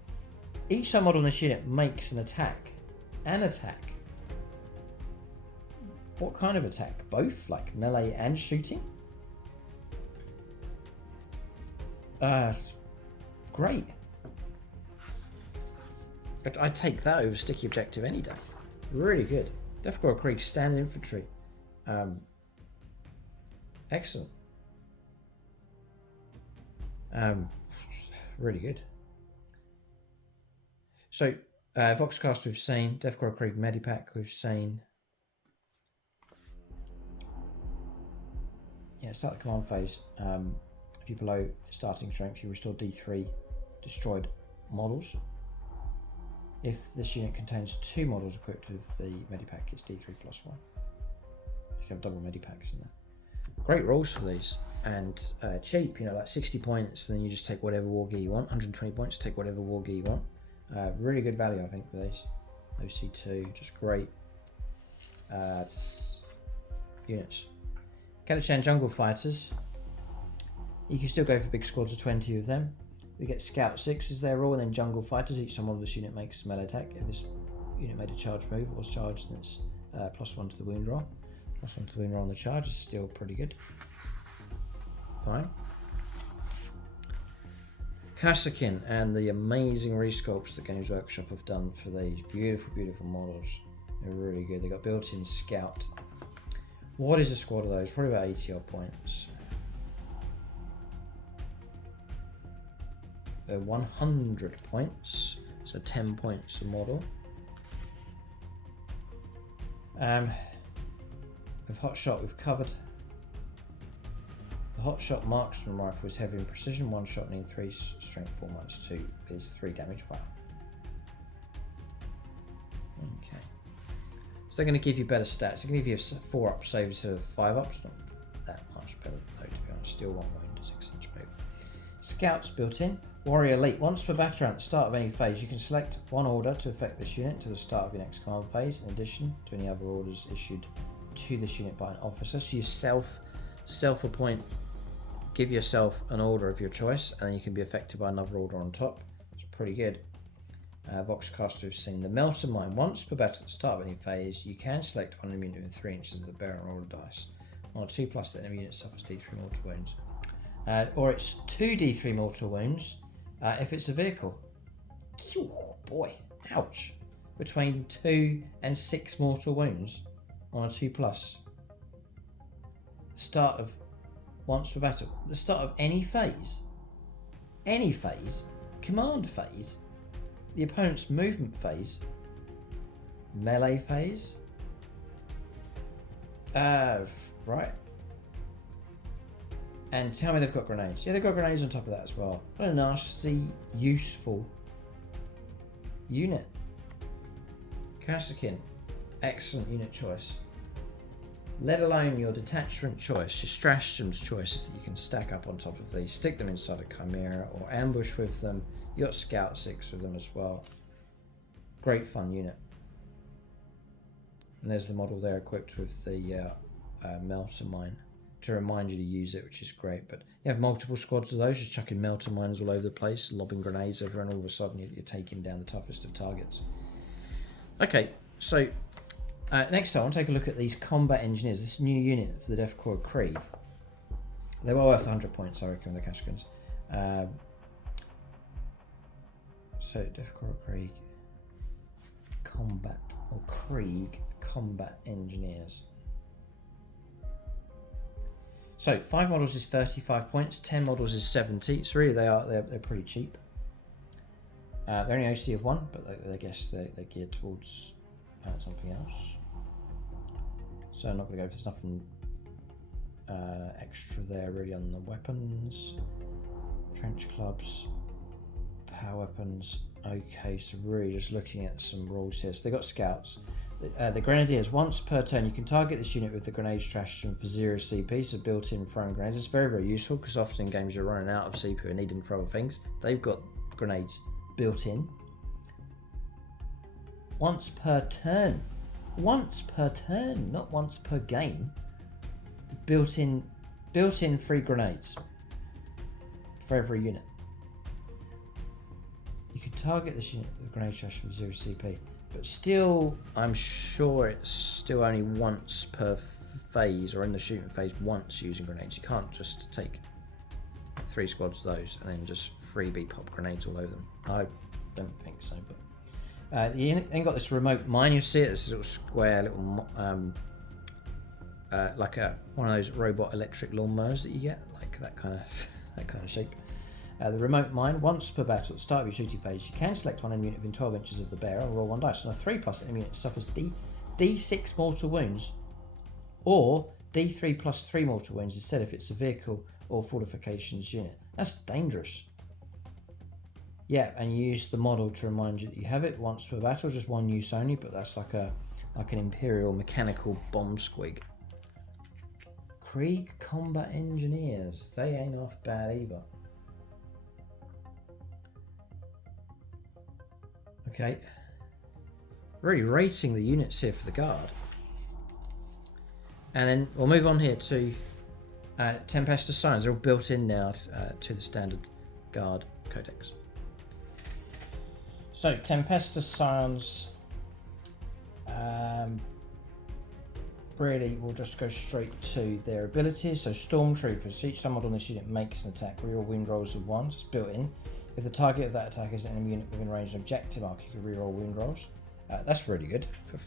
Each time model in this unit makes an attack. An attack. What kind of attack? Both? Like melee and shooting? Great. But I'd take that over sticky objective any day. Really good. Def Corps of Krieg standard infantry. Excellent. Really good. So, Voxcast we've seen, Def Corps of Krieg Medipack we've seen. Yeah, start the command phase. If you're below starting strength, you restore D3 destroyed models. If this unit contains 2 models equipped with the Medipack, it's D3 +1. You can have double Medipacks in there. Great rolls for these, and cheap, you know, like 60 points, and then you just take whatever war gear you want. 120 points, take whatever war gear you want. Really good value, I think, for these. OC2, just great units. Cadian Jungle Fighters. You can still go for big squads of 20 of them. We get Scout 6s there all, and then Jungle Fighters. Each time of this unit makes a melee attack. If this unit made a charge move or was charged, then it's +1 to the wound roll. +1 to the wound roll on the charge is still pretty good. Fine. Kasakin and the amazing resculpts that Games Workshop have done for these beautiful, beautiful models. They're really good. They got built-in Scout. What is a squad of those? Probably about 80 odd points. They're 100 points, so 10 points a model. With Hot Shot we've covered. The Hot Shot marksman rifle is heavy in precision. 1 shot needing 3 strength 4 -2 is 3 damage. Wow. Okay. So they're going to give you better stats. They're going to give you a 4-up save instead of 5-ups. Not that much better though, to be honest. Still 1 wound, 6-inch move. Scouts built in. Warrior Elite. Once per battle round at the start of any phase, you can select 1 order to affect this unit to the start of your next command phase, in addition to any other orders issued to this unit by an officer. So you self-appoint, give yourself an order of your choice, and then you can be affected by another order on top. It's pretty good. Voxcaster have seen the Melter Mine. Once per battle at the start of any phase, you can select 1 enemy unit within 3 inches of the bearer and roll a dice. On a 2+, the enemy unit suffers D3 mortal wounds. Or it's 2d3 mortal wounds if it's a vehicle. Oh boy, ouch. Between 2 and 6 mortal wounds on a 2+. Start of once per battle. The start of any phase, command phase, the opponent's movement phase, melee phase. Right. And tell me they've got grenades. Yeah, they've got grenades on top of that as well. What a nasty, useful unit. Kasakin, excellent unit choice. Let alone your detachment choice, your stratagems choices that you can stack up on top of these. Stick them inside a Chimera or ambush with them. You got Scout 6 with them as well. Great fun unit. And there's the model there equipped with the melter mine to remind you to use it, which is great. But you have multiple squads of those, just chucking melter mines all over the place, lobbing grenades over, and all of a sudden you're taking down the toughest of targets. Okay, so next time I'll take a look at these combat engineers, this new unit for the Def Corps of Krieg. They were worth 100 points, I reckon, with the cash guns. So Def Corps of Krieg combat, or Krieg combat engineers. So 5 models is 35 points, 10 models is 70. So really they're pretty cheap. They're only OC of 1, but I guess they're geared towards something else. So I'm not going to go for nothing extra there really on the weapons. Trench clubs, power weapons. Okay, so really just looking at some rules here. So they got scouts. The Grenadiers, once per turn you can target this unit with the grenade stratagem for 0 CP, so built-in throwing grenades. It's very, very useful because often in games you're running out of CP and need them for other things. They've got grenades built in. Once per turn. Once per turn, not once per game. Built-in 3 grenades for every unit. You can target this unit with a grenade stratagem for 0 CP. But still, I'm sure it's still only once per phase, or in the shooting phase once using grenades. You can't just take 3 squads of those and then just freebie pop grenades all over them. I don't think so. But you then got this remote mine. You see it, this little square, little like one of those robot electric lawnmowers that you get, like that kind of shape. The remote mine, once per battle at the start of your shooting phase, you can select one enemy unit within 12 inches of the bearer and roll 1 dice. On a 3+ enemy unit suffers D6 mortal wounds, or D3 plus 3 mortal wounds instead if it's a vehicle or fortifications unit. That's dangerous. Yeah, and you use the model to remind you that you have it once per battle, just 1 use only, but that's like an Imperial mechanical bomb squig. Krieg combat engineers, they ain't half bad either. Okay, really rating the units here for the guard. And then we'll move on here to Tempestus Scions. They're all built in now to the standard guard codex. So Tempestus Scions, really we'll just go straight to their abilities. So Stormtroopers, each sub model on this unit makes an attack. Reroll wound rolls of 1, it's built in. If the target of that attack is an enemy unit within range of an objective arc, you can reroll wound rolls. That's really good for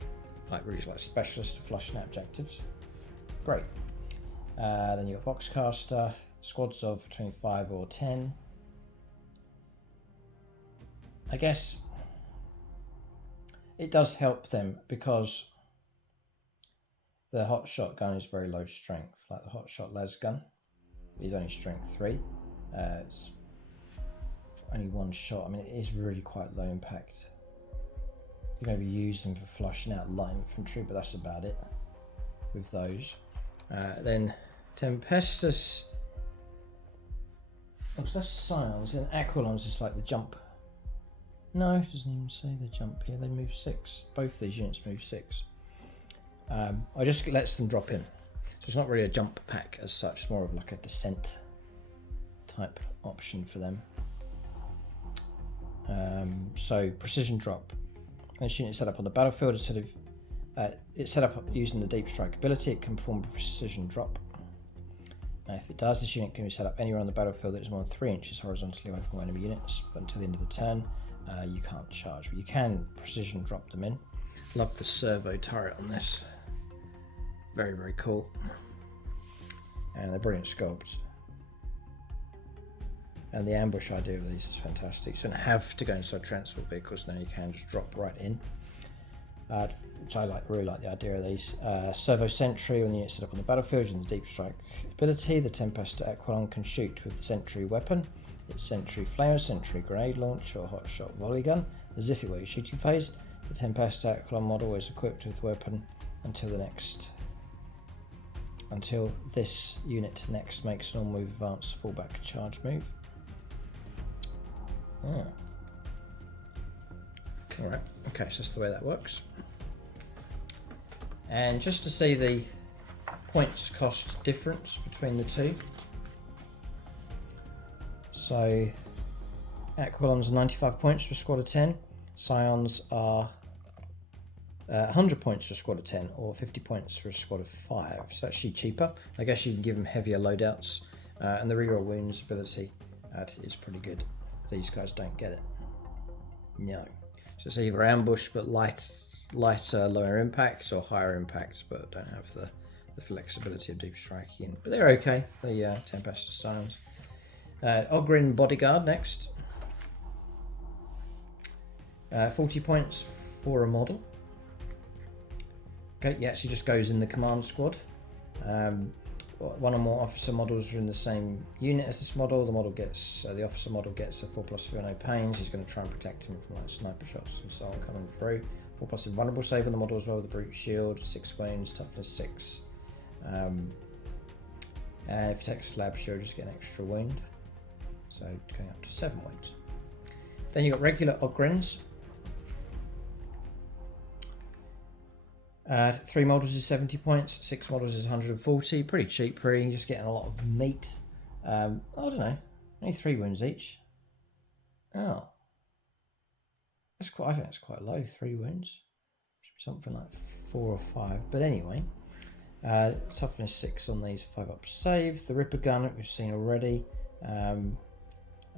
really specialists to flushing out objectives. Great. Then you've got Voxcaster, squads of between 5 or 10. I guess it does help them because the hot shot gun is very low strength, like the hot shot las gun is only strength 3. It's only 1 shot. I mean, it is really quite low impact. You maybe use them for flushing out light infantry, but that's about it with those. Then Tempestus. Oh, so that's Scions, and Aquilons is like the jump. No, it doesn't even say the jump here. They move 6. Both these units move 6. I just lets them drop in. So it's not really a jump pack as such. It's more of like a descent type option for them. So precision drop. This unit is set up on the battlefield. Instead of it's set up using the deep strike ability. It can perform a precision drop. If it does, this unit can be set up anywhere on the battlefield that is more than 3 inches horizontally away from enemy units. But until the end of the turn, you can't charge, but you can precision drop them in. Love the servo turret on this. Very, very cool. And they're brilliant sculpts. And the ambush idea of these is fantastic. So you don't have to go inside transport vehicles now, you can just drop right in. Which I really like the idea of these. Servo Sentry, when the unit's set up on the battlefield using the deep strike ability, the Tempest Aquilon can shoot with the Sentry weapon. It's Sentry Flamer, Sentry Grenade Launcher, or Hot Shot Volley Gun. As if it were your shooting phase, the Tempest Aquilon model is equipped with weapon until this unit next makes normal move, advance, fallback, charge move. Oh. Alright, okay, so that's the way that works. And just to see the points cost difference between the two. So Aquilons are 95 points for a squad of 10. Scions are 100 points for a squad of 10, or 50 points for a squad of 5. So actually cheaper. I guess you can give them heavier loadouts. And the reroll wounds ability is pretty good. These guys don't get it. No. So it's either ambush but lighter, lower impact, or higher impact but don't have the flexibility of deep striking. But they're okay, the Tempest Scions. Ogrin Bodyguard next. 40 points for a model. Okay, he actually just goes in the command squad. One or more officer models are in the same unit as this model. The model gets the officer model gets a 4+ feel no pains. He's going to try and protect him from like sniper shots and so on coming through. 4+ invulnerable save on the model as well with the brute shield. 6 wounds, toughness 6. And if you take a slab shield, just get an extra wound. So going up to 7 wounds. Then you've got regular Ogrins. 3 models is 70 points, 6 models is 140. Pretty cheap, you're just getting a lot of meat. I don't know, only 3 wounds each. Oh, I think that's quite low. 3 wounds, should be something like 4 or 5. But anyway, toughness 6 on these, 5 up save. The Ripper gun we've seen already. The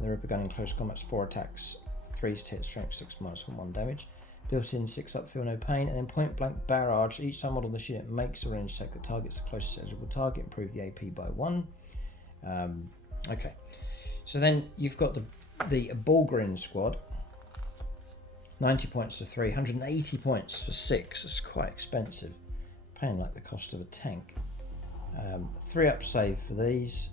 Ripper gun in close combat's 4 attacks, 3's to hit, strength 6 minus 1 damage. Built-in 6 up, feel no pain, and then point blank barrage. Each time model this unit makes a range attack that targets the closest eligible target, improve the AP by 1. Okay, so then you've got the Bulgrin squad. 90 points for 3, 180 points for 6. It's quite expensive, paying like the cost of a tank. 3 up save for these.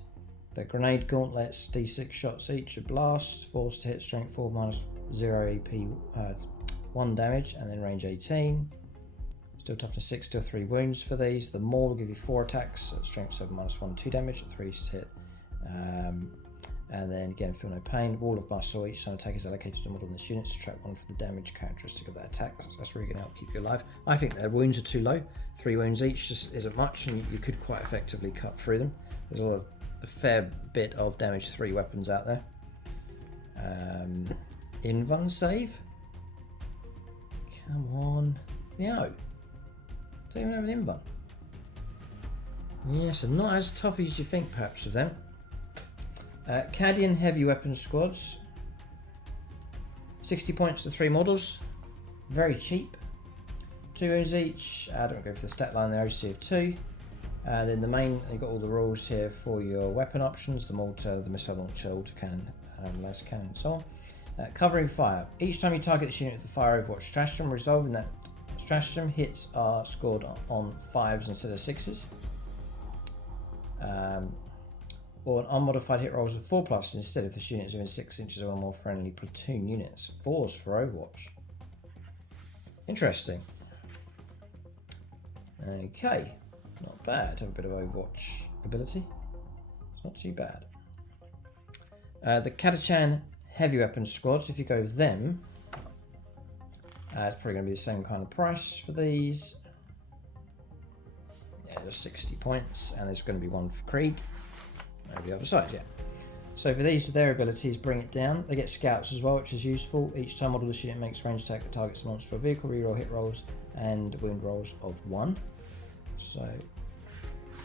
The grenade gauntlets, D6 shots each, a blast, 4's to hit, strength 4 minus 0 AP. 1 damage, and then range 18. Still toughness 6, still 3 wounds for these. The Maul will give you 4 attacks, strength 7 minus 1, 2 damage, 3's to hit. And then again, feel no pain. Wall of muscle, each time attack is allocated to a model in this unit, subtract 1 from the damage characteristic of that attack. So that's really going to help keep you alive. I think their wounds are too low. 3 wounds each just isn't much, and you could quite effectively cut through them. There's a fair bit of damage 3 weapons out there. Invuln save. Come on. No. Don't even have an invuln. Yeah, so not as tough as you think perhaps of them. Cadian heavy weapon squads. 60 points to 3 models. Very cheap. 2 wounds each. I don't go for the stat line there, OC of 2. Then the main, you've got all the rules here for your weapon options. The mortar, the missile launcher, auto cannon, laser cannon and so on. Covering fire. Each time you target this unit with the fire overwatch stratagem, resolving that stratagem, hits are scored on 5s instead of 6s. Or an unmodified hit rolls of 4+ instead if this unit is within 6 inches of a more friendly platoon units. 4s for overwatch. Interesting. Okay, not bad. Have a bit of overwatch ability. It's not too bad. The Cadian heavy weapon squads, if you go with them, it's probably going to be the same kind of price for these. Yeah, just 60 points, and there's going to be 1 for Krieg. Over the other side, yeah. So for these, their abilities bring it down. They get scouts as well, which is useful. Each time model this unit makes range attack that targets a monster or vehicle, reroll hit rolls and wound rolls of 1. So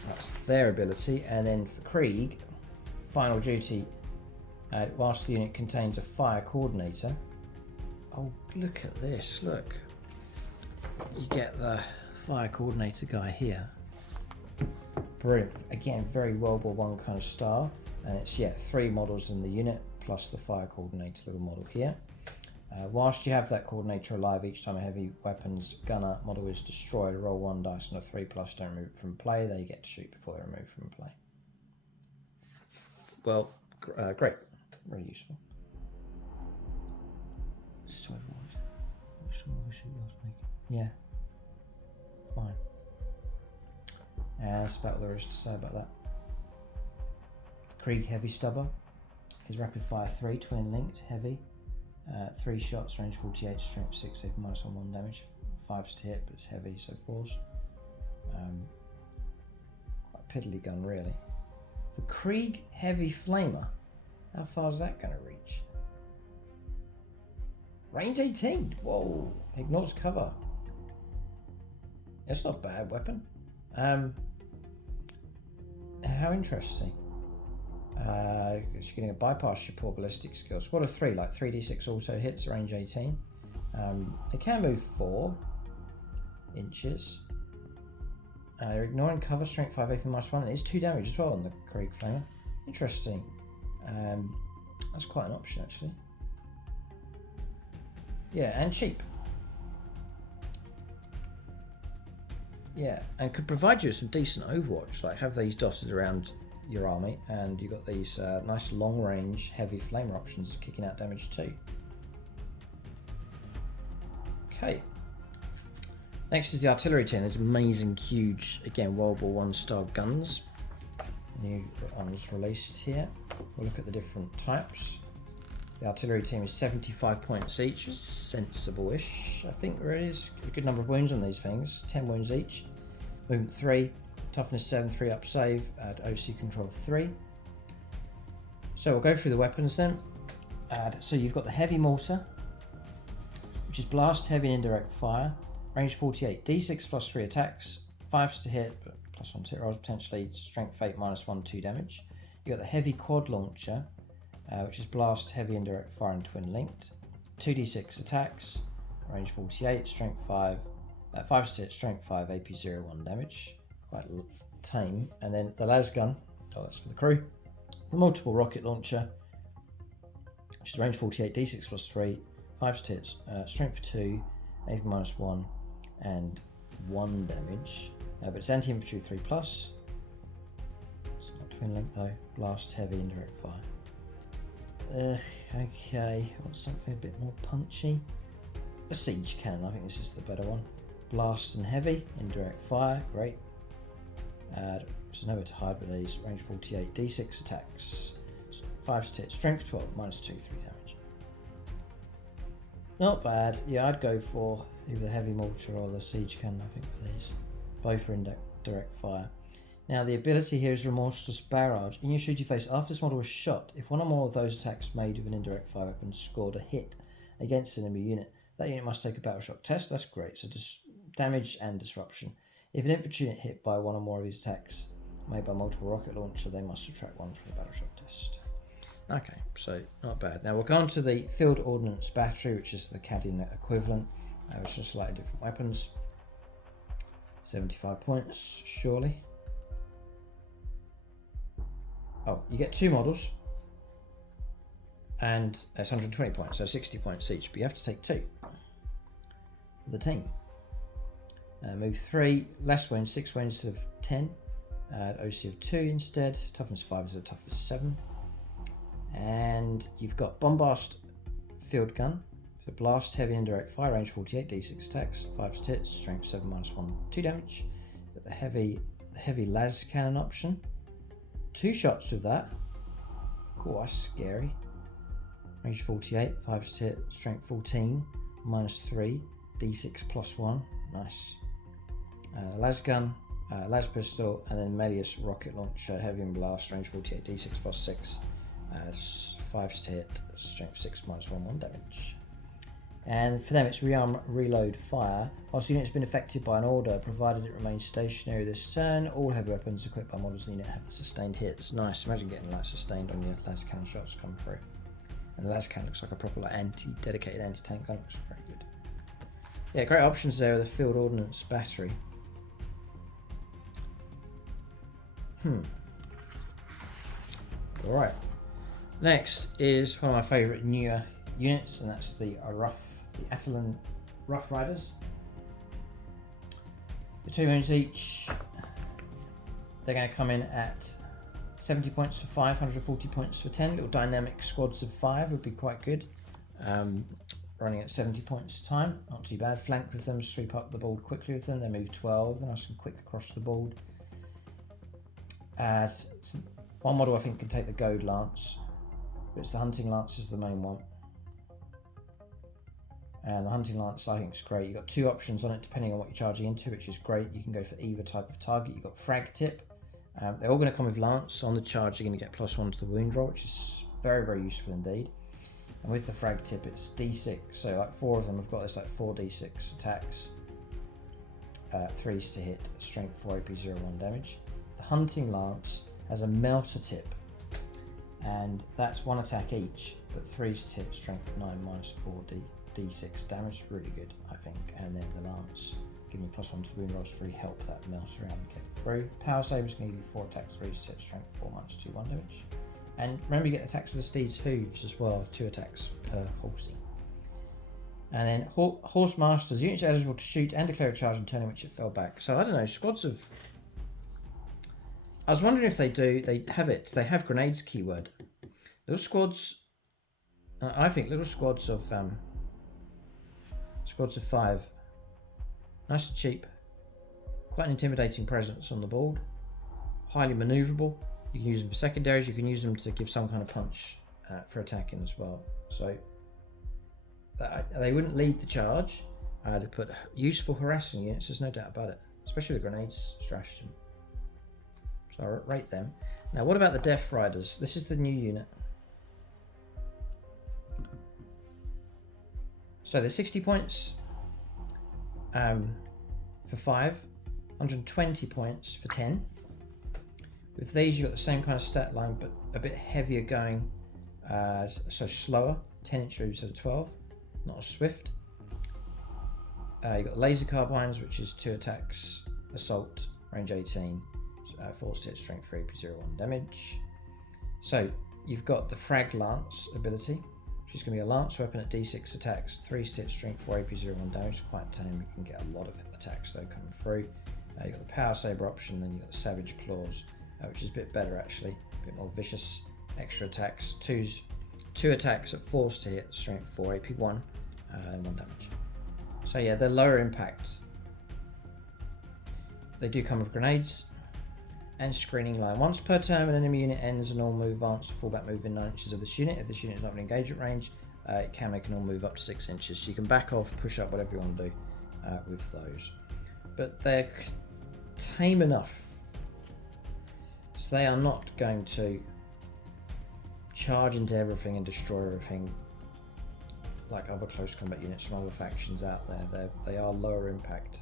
that's their ability. And then for Krieg, final duty. Whilst the unit contains a fire coordinator. Oh, look at this, look. You get the fire coordinator guy here. Brilliant. Again, very World War I kind of style. And it's, 3 models in the unit, plus the fire coordinator little model here. Whilst you have that coordinator alive, each time a heavy weapons gunner model is destroyed, roll 1 dice on a 3+, don't remove it from play. They get to shoot before they're removed from play. Well, great. Very useful. Yeah. Fine. That's about all there is to say about that. Krieg Heavy Stubber is rapid fire 3, twin linked, heavy. 3 shots, range 48, strength 6, minus 1 damage. 5's to hit, but it's heavy, so 4's. Quite piddly gun, really. The Krieg Heavy Flamer. How far is that going to reach? Range 18. Whoa. Ignores cover. That's not a bad weapon. How interesting. She's getting a bypass your poor ballistic skill. Squad of 3, like 3d6 also hits, range 18. It can move 4 inches. They're ignoring cover, strength 5, AP -1, and it's 2 damage as well on the Krieg Flamer. Interesting. That's quite an option actually. Yeah, and cheap. Yeah, and could provide you with some decent overwatch, like have these dotted around your army, and you've got these nice long range heavy flamer options kicking out damage too. Okay. Next is the artillery team. There's amazing, huge, again, World War I style guns. New ones released here. We'll look at the different types. The artillery team is 75 points each, is sensible-ish. I think there is a good number of wounds on these things, 10 wounds each. Movement 3, toughness 7, 3 up save, add OC control 3. So we'll go through the weapons then. So you've got the heavy mortar, which is blast, heavy and indirect fire. Range 48, d6 plus 3 attacks, 5s to hit, but plus 1 to hit rolls potentially, strength 8 -1, 2 damage. You've got the heavy quad launcher, which is blast, heavy, indirect fire and twin linked. 2d6 attacks, range 48, strength 5, 5s to hit, strength 5, AP 0, 1 damage. Quite tame. And then the las gun, that's for the crew. The multiple rocket launcher, which is range 48, d6 plus 3, 5s to hit, strength 2, AP -1, and 1 damage, but it's anti-infantry 3+. It's not twin link though. Blast, heavy, indirect fire. Okay, I want something a bit more punchy. A siege cannon, I think this is the better one. Blast and heavy, indirect fire, great. There's nowhere to hide with these. Range 48, d6 attacks, 5 to hit, strength 12, -2, 3 damage. Not bad. Yeah, I'd go for either the heavy mortar or the siege cannon, I think, for these. Both are indirect fire. Now, the ability here is Remorseless Barrage. In your shooting phase, after this model was shot, if one or more of those attacks made with an indirect fire weapon scored a hit against an enemy unit, that unit must take a battle shock test. That's great. So damage and disruption. If an infantry unit hit by one or more of these attacks made by multiple rocket launcher, they must subtract 1 from the battle shock test. Okay, so not bad. Now we'll go on to the Field Ordnance Battery, which is the Cadian equivalent, which are slightly different weapons. 75 points, surely. Oh, you get 2 models, and it's 120 points, so 60 points each, but you have to take 2 for the team. Move 3, less wounds, 6 wounds of 10, OC of 2 instead, toughness 5 is a toughness 7. And you've got Bombast Field Gun, so blast, heavy, indirect fire, range 48, d6 attacks, 5 to hit, strength 7 -1, 2 damage. Got the heavy las cannon option, 2 shots with that. Cool, that's scary. Range 48, 5 to hit, strength 14, -3, d6 +1, nice. Las gun, las pistol, and then Melius rocket launcher, heavy and blast, range 48, d6 +6. 5 to hit, strength 6 -1, 1 damage. And for them it's rearm, reload, fire. Whilst the unit has been affected by an order, provided it remains stationary this turn, all heavy weapons equipped by models in the unit have the sustained hits. Nice, imagine getting like sustained on your las cannon shots come through. And the las cannon looks like a proper like dedicated anti-tank gun, looks very good. Yeah, great options there with the Field Ordnance Battery. Alright. Next is one of my favourite newer units, and that's the Attilan Rough Riders. The 2 wounds each. They're going to come in at 70 points for 5, 140 points for 10. Little dynamic squads of 5 would be quite good. Running at 70 points time, not too bad. Flank with them, sweep up the board quickly with them. They move 12, then nice and quick across the board. One model I think can take the Goad Lance, but it's the Hunting Lance is the main one. And the hunting lance, I think, is great. You've got 2 options on it depending on what you're charging into, which is great. You can go for either type of target. You've got frag tip. They're all going to come with lance. On the charge, you're going to get +1 to the wound roll, which is very, very useful indeed. And with the frag tip, it's D6. So like 4 of them have got this like 4d6 attacks. 3s to hit, strength 4, AP 0, 1 damage. The hunting lance has a melter tip, and that's 1 attack each, but 3s to hit, strength 9, -4 d6 damage. Really good, I think. And then the lance, give me +1 to the wound rolls, 3 help that melt around and get through. Power sabers can give you 4 attacks, 3s to hit, strength 4, -2, 1 damage. And remember, you get attacks with the steed's hooves as well, 2 attacks per horsey. And then Horse Masters, units are eligible to shoot and declare a charge and turn in which it fell back. So I don't know, squads of... I was wondering if they have grenades keyword. Little squads, I think little squads of 5. Nice and cheap. Quite an intimidating presence on the board. Highly maneuverable. You can use them for secondaries, you can use them to give some kind of punch for attacking as well. So they wouldn't lead the charge. They put useful harassing units, there's no doubt about it. Especially the grenades stratagem. So I rate them. Now what about the Death Riders? This is the new unit. So they're 60 points for 5, 120 points for 10. With these you've got the same kind of stat line but a bit heavier going, so slower, 10-inch moves instead of 12, not as swift. You've got laser carbines, which is 2 attacks, assault, range 18, force hit, strength 3, AP 0, 1 damage. So you've got the frag lance ability, which is going to be a lance weapon at d6 attacks, 3 hit, strength 4, AP 0, 1 damage. Quite tame, you can get a lot of attacks though coming through. You've got the power saber option, then you've got the savage claws, which is a bit better actually, a bit more vicious. Extra attacks, 2 attacks at force to hit, strength 4, AP 1, and 1 damage. So yeah, they're lower impact. They do come with grenades and screening line. Once per turn, when an enemy unit ends a normal move, advance or fallback move in 9 inches of this unit. If this unit is not in engagement range, it can make a normal move up to 6 inches. So you can back off, push up, whatever you want to do with those. But they're tame enough. So they are not going to charge into everything and destroy everything like other close combat units from other factions out there. They are lower impact.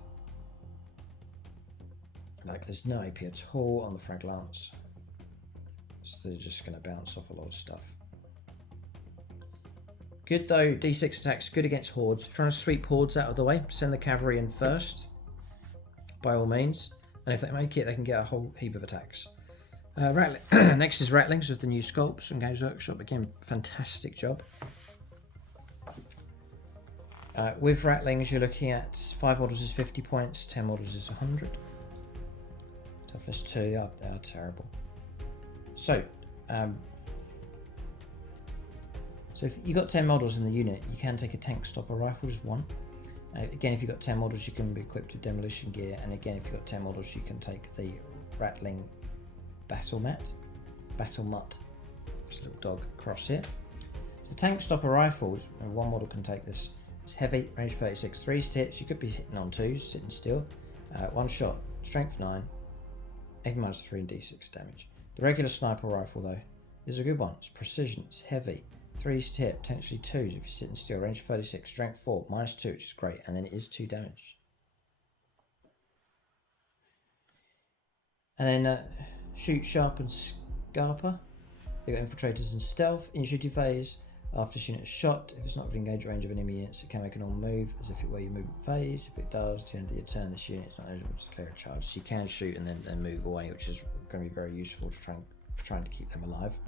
Like there's no AP at all on the frag lance, so they're just going to bounce off a lot of stuff. Good though, d6 attacks, good against hordes. Trying to sweep hordes out of the way, send the cavalry in first by all means, and if they make it they can get a whole heap of attacks. Next is Rattlings with the new sculpts from Games Workshop. Again, fantastic job. With Rattlings, you're looking at 5 models is 50 points, 10 models is 100. Toughness 2, they are terrible. So if you've got 10 models in the unit, you can take a tank stopper rifle, just 1. Again, if you've got 10 models, you can be equipped with demolition gear, and again, if you've got 10 models, you can take the Rattling Battle Mutt, just a little dog across here. So tank stopper rifles, and 1 model can take this. It's heavy, range 36, 3 hits. You could be hitting on 2s, sitting still. 1 shot, strength 9, AP -3 and d6 damage. The regular sniper rifle though is a good one. It's precision, it's heavy, 3s to hit, potentially 2s if you're sitting still. Range 36, strength 4, -2, which is great, and then it is 2 damage. And then shoot, sharp and scarper. They've got infiltrators and stealth. In shooting phase, after this unit is shot, if it's not within engagement range of enemy units, it can make a normal move as if it were your movement phase. If it does, to the end of your turn, this unit is not eligible to declare a charge. So you can shoot and then move away, which is going to be very useful for trying to keep them alive.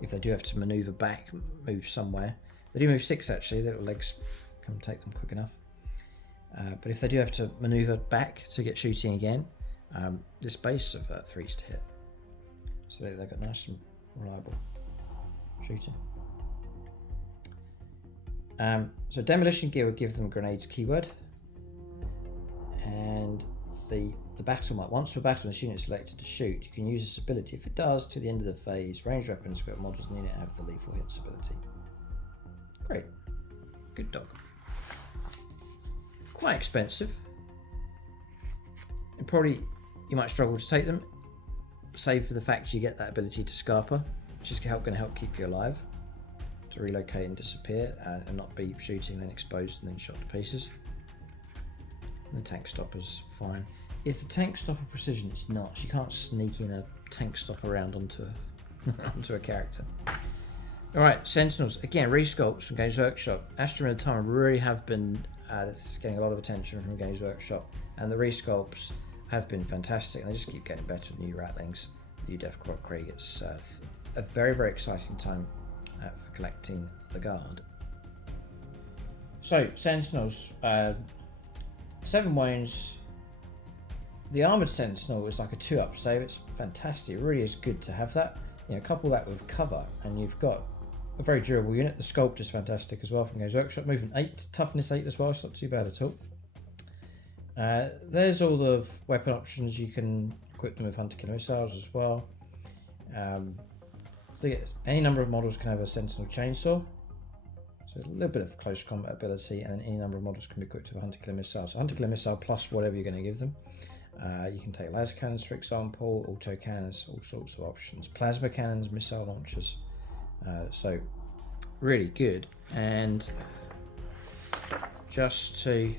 If they do have to maneuver back, move somewhere. They do move 6 actually, their little legs can take them quick enough. But if they do have to maneuver back to get shooting again, this base of 3s to hit. So they've got nice and reliable shooting. So demolition gear would give them grenades keyword, and the battle might. Once for battle, this unit is selected to shoot, you can use this ability. If it does, to the end of the phase, ranged weapons got models in the unit have the lethal hits ability. Great, good dog. quite expensive. And probably you might struggle to take them, save for the fact you get that ability to Scarper, which is going to help keep you alive, to relocate and disappear and not be shooting, then exposed and then shot to pieces. And the tank stopper's fine. Is the tank stopper precision? It's not. She can't sneak in a tank stopper around onto a character. Alright, Sentinels. Again, resculpts from Games Workshop. Astra Militarum really have been getting a lot of attention from Games Workshop, and the resculpts have been fantastic. And they just keep getting better. New Ratlings, new Korps of Krieg. It's a very, very exciting time for collecting the Guard. So, Sentinels, 7 wounds. The Armoured Sentinel is like a 2-up save. It's fantastic. It really is good to have that. You know, couple that with cover, and you've got a very durable unit. The Sculpt is fantastic as well from Games Workshop. Movement 8, Toughness 8 as well. It's not too bad at all. There's all the weapon options. You can equip them with Hunter Killer Missiles as well. So any number of models can have a Sentinel Chainsaw. So a little bit of close combat ability, and then any number of models can be equipped with a Hunter Killer Missile. So Hunter Killer Missile plus whatever you're going to give them. You can take laser cannons, for example, auto cannons, all sorts of options. Plasma cannons, missile launchers. So really good. And I'm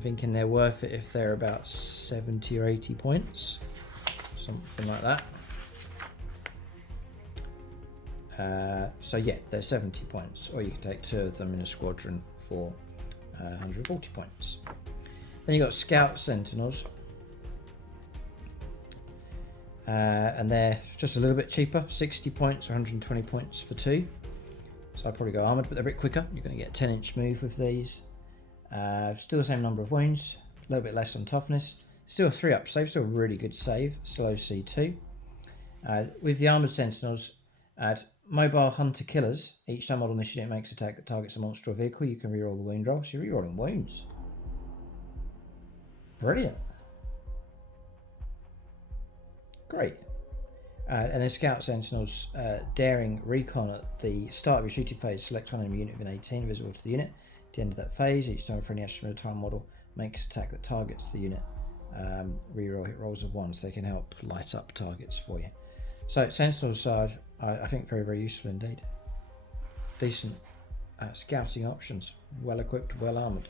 thinking they're worth it if they're about 70 or 80 points, something like that. So yeah, they're 70 points, or you can take 2 of them in a squadron for 140 points. Then you've got Scout Sentinels, and they're just a little bit cheaper, 60 points or 120 points for 2. So I'd probably go armoured, but they're a bit quicker. You're going to get a 10-inch move with these. Still the same number of wounds, a little bit less on toughness. Still a 3-up save, still a really good save, slow C2. With the Armoured Sentinels, Mobile Hunter Killers, each time model in this unit makes attack that targets a monster or vehicle, you can reroll the wound roll. So you're rerolling wounds. Brilliant. Great. And then Scout Sentinels, daring recon at the start of your shooting phase, select one enemy unit within 18 visible to the unit. At the end of that phase, each time for any Astra Militarum model makes attack that targets the unit. Reroll hit rolls of 1, so they can help light up targets for you. So Sentinels are, I think, very, very useful indeed. Decent scouting options, well equipped, well armoured.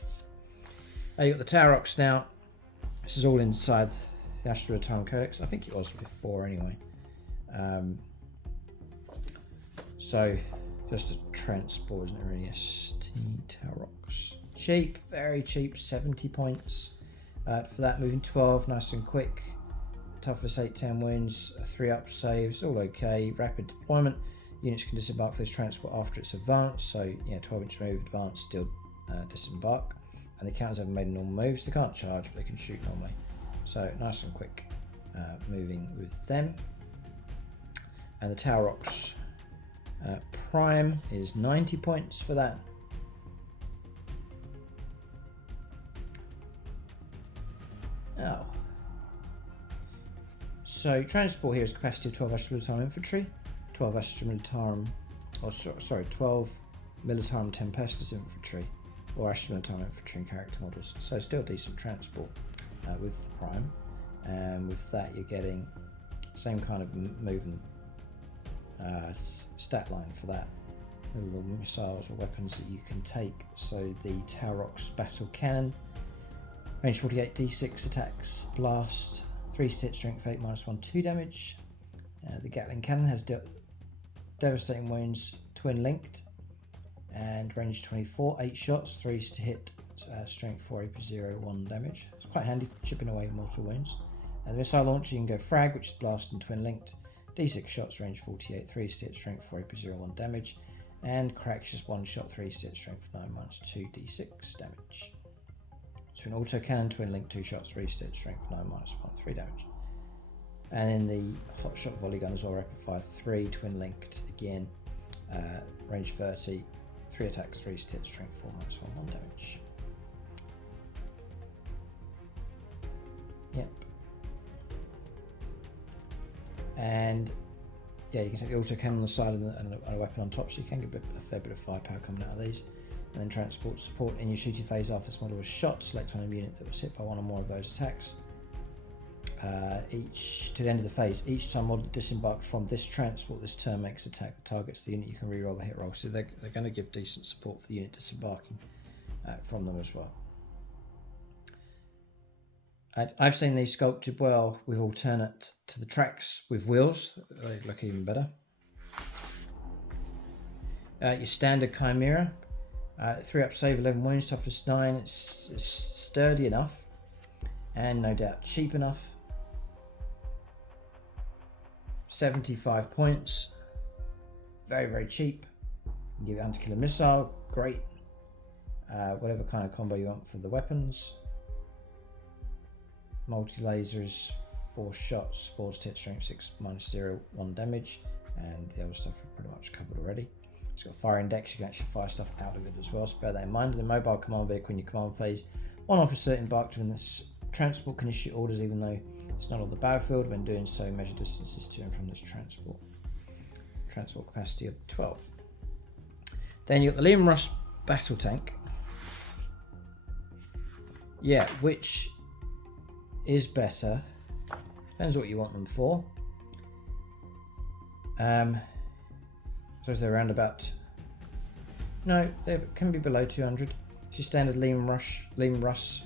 You've got the Tower Rocks now. This is all inside the Astra Militarum Codex. I think it was before anyway. So just a transport, isn't it really? ST Tower Rocks. Cheap, very cheap, 70 points for that. Moving 12, nice and quick. Toughness 8, 10 wounds, 3-up saves, all okay. Rapid deployment. Units can disembark for this transport after it's advanced. So yeah, 12-inch move, advanced, still disembark. And the counters haven't made normal moves. They can't charge, but they can shoot normally. So nice and quick moving with them. And the Tower Rocks Prime is 90 points for that. Oh. So transport here is capacity of 12 Astra Militarum Infantry, 12 Astra Militarum, 12 Militarum Tempestus Infantry, or Astra Militarum Infantry and character models. So still decent transport with the Prime, and with that you're getting same kind of movement stat line for that. Little missiles or weapons that you can take. So the Tower Rocks Battle Cannon, range 48, D6 attacks, blast, 3 hit, strength 8, -1, 2 damage. The Gatling Cannon has devastating wounds, twin linked, and range 24, 8 shots, 3 to hit, strength 4, AP 0, 1 damage. It's quite handy for chipping away mortal wounds. And the missile launcher, you can go frag, which is blast and twin linked, D6 shots, range 48, 3 to hit, strength 4, AP 0, 1 damage, and crack, just 1 shot, 3 to hit, strength 9, -2, D6 damage. So an auto cannon, twin link, 2 shots, 3 to hit, strength 9, -1, 3 damage. And then the hot shot volley gun as well, rapid fire 3, twin linked again, range 30, 3 attacks, 3 to hit, strength 4, -1, 1 damage. Yep. And yeah, you can take the auto cannon on the side and a weapon on top, so you can get a fair bit of firepower coming out of these. And then transport support in your shooting phase after this model was shot. Select on a unit that was hit by one or more of those attacks. To the end of the phase, each time model disembarked from this transport this turn makes attack that targets the unit, you can reroll the hit roll. So they're going to give decent support for the unit disembarking from them as well. I've seen these sculpted well with alternate to the tracks with wheels. They look even better. Your standard Chimera, 3 up save, 11 wounds, toughness 9. It's sturdy enough and no doubt cheap enough. 75 points, very, very cheap. You can give it anti-killer missile, great. Whatever kind of combo you want for the weapons. Multi-laser is 4 shots, 4 hit strength, 6 -0, 1 damage, and the other stuff we've pretty much covered already. It's got fire index, you can actually fire stuff out of it as well, so bear that in mind. The mobile command vehicle in your command phase, one officer embarked in this transport can issue orders even though it's not on the battlefield. When doing so, measure distances to and from this transport. Transport capacity of 12. Then you've got the Liam Russ battle tank. Yeah, which is better. Depends what you want them for. So they're around about. No, they can be below 200. So your standard Liam Russ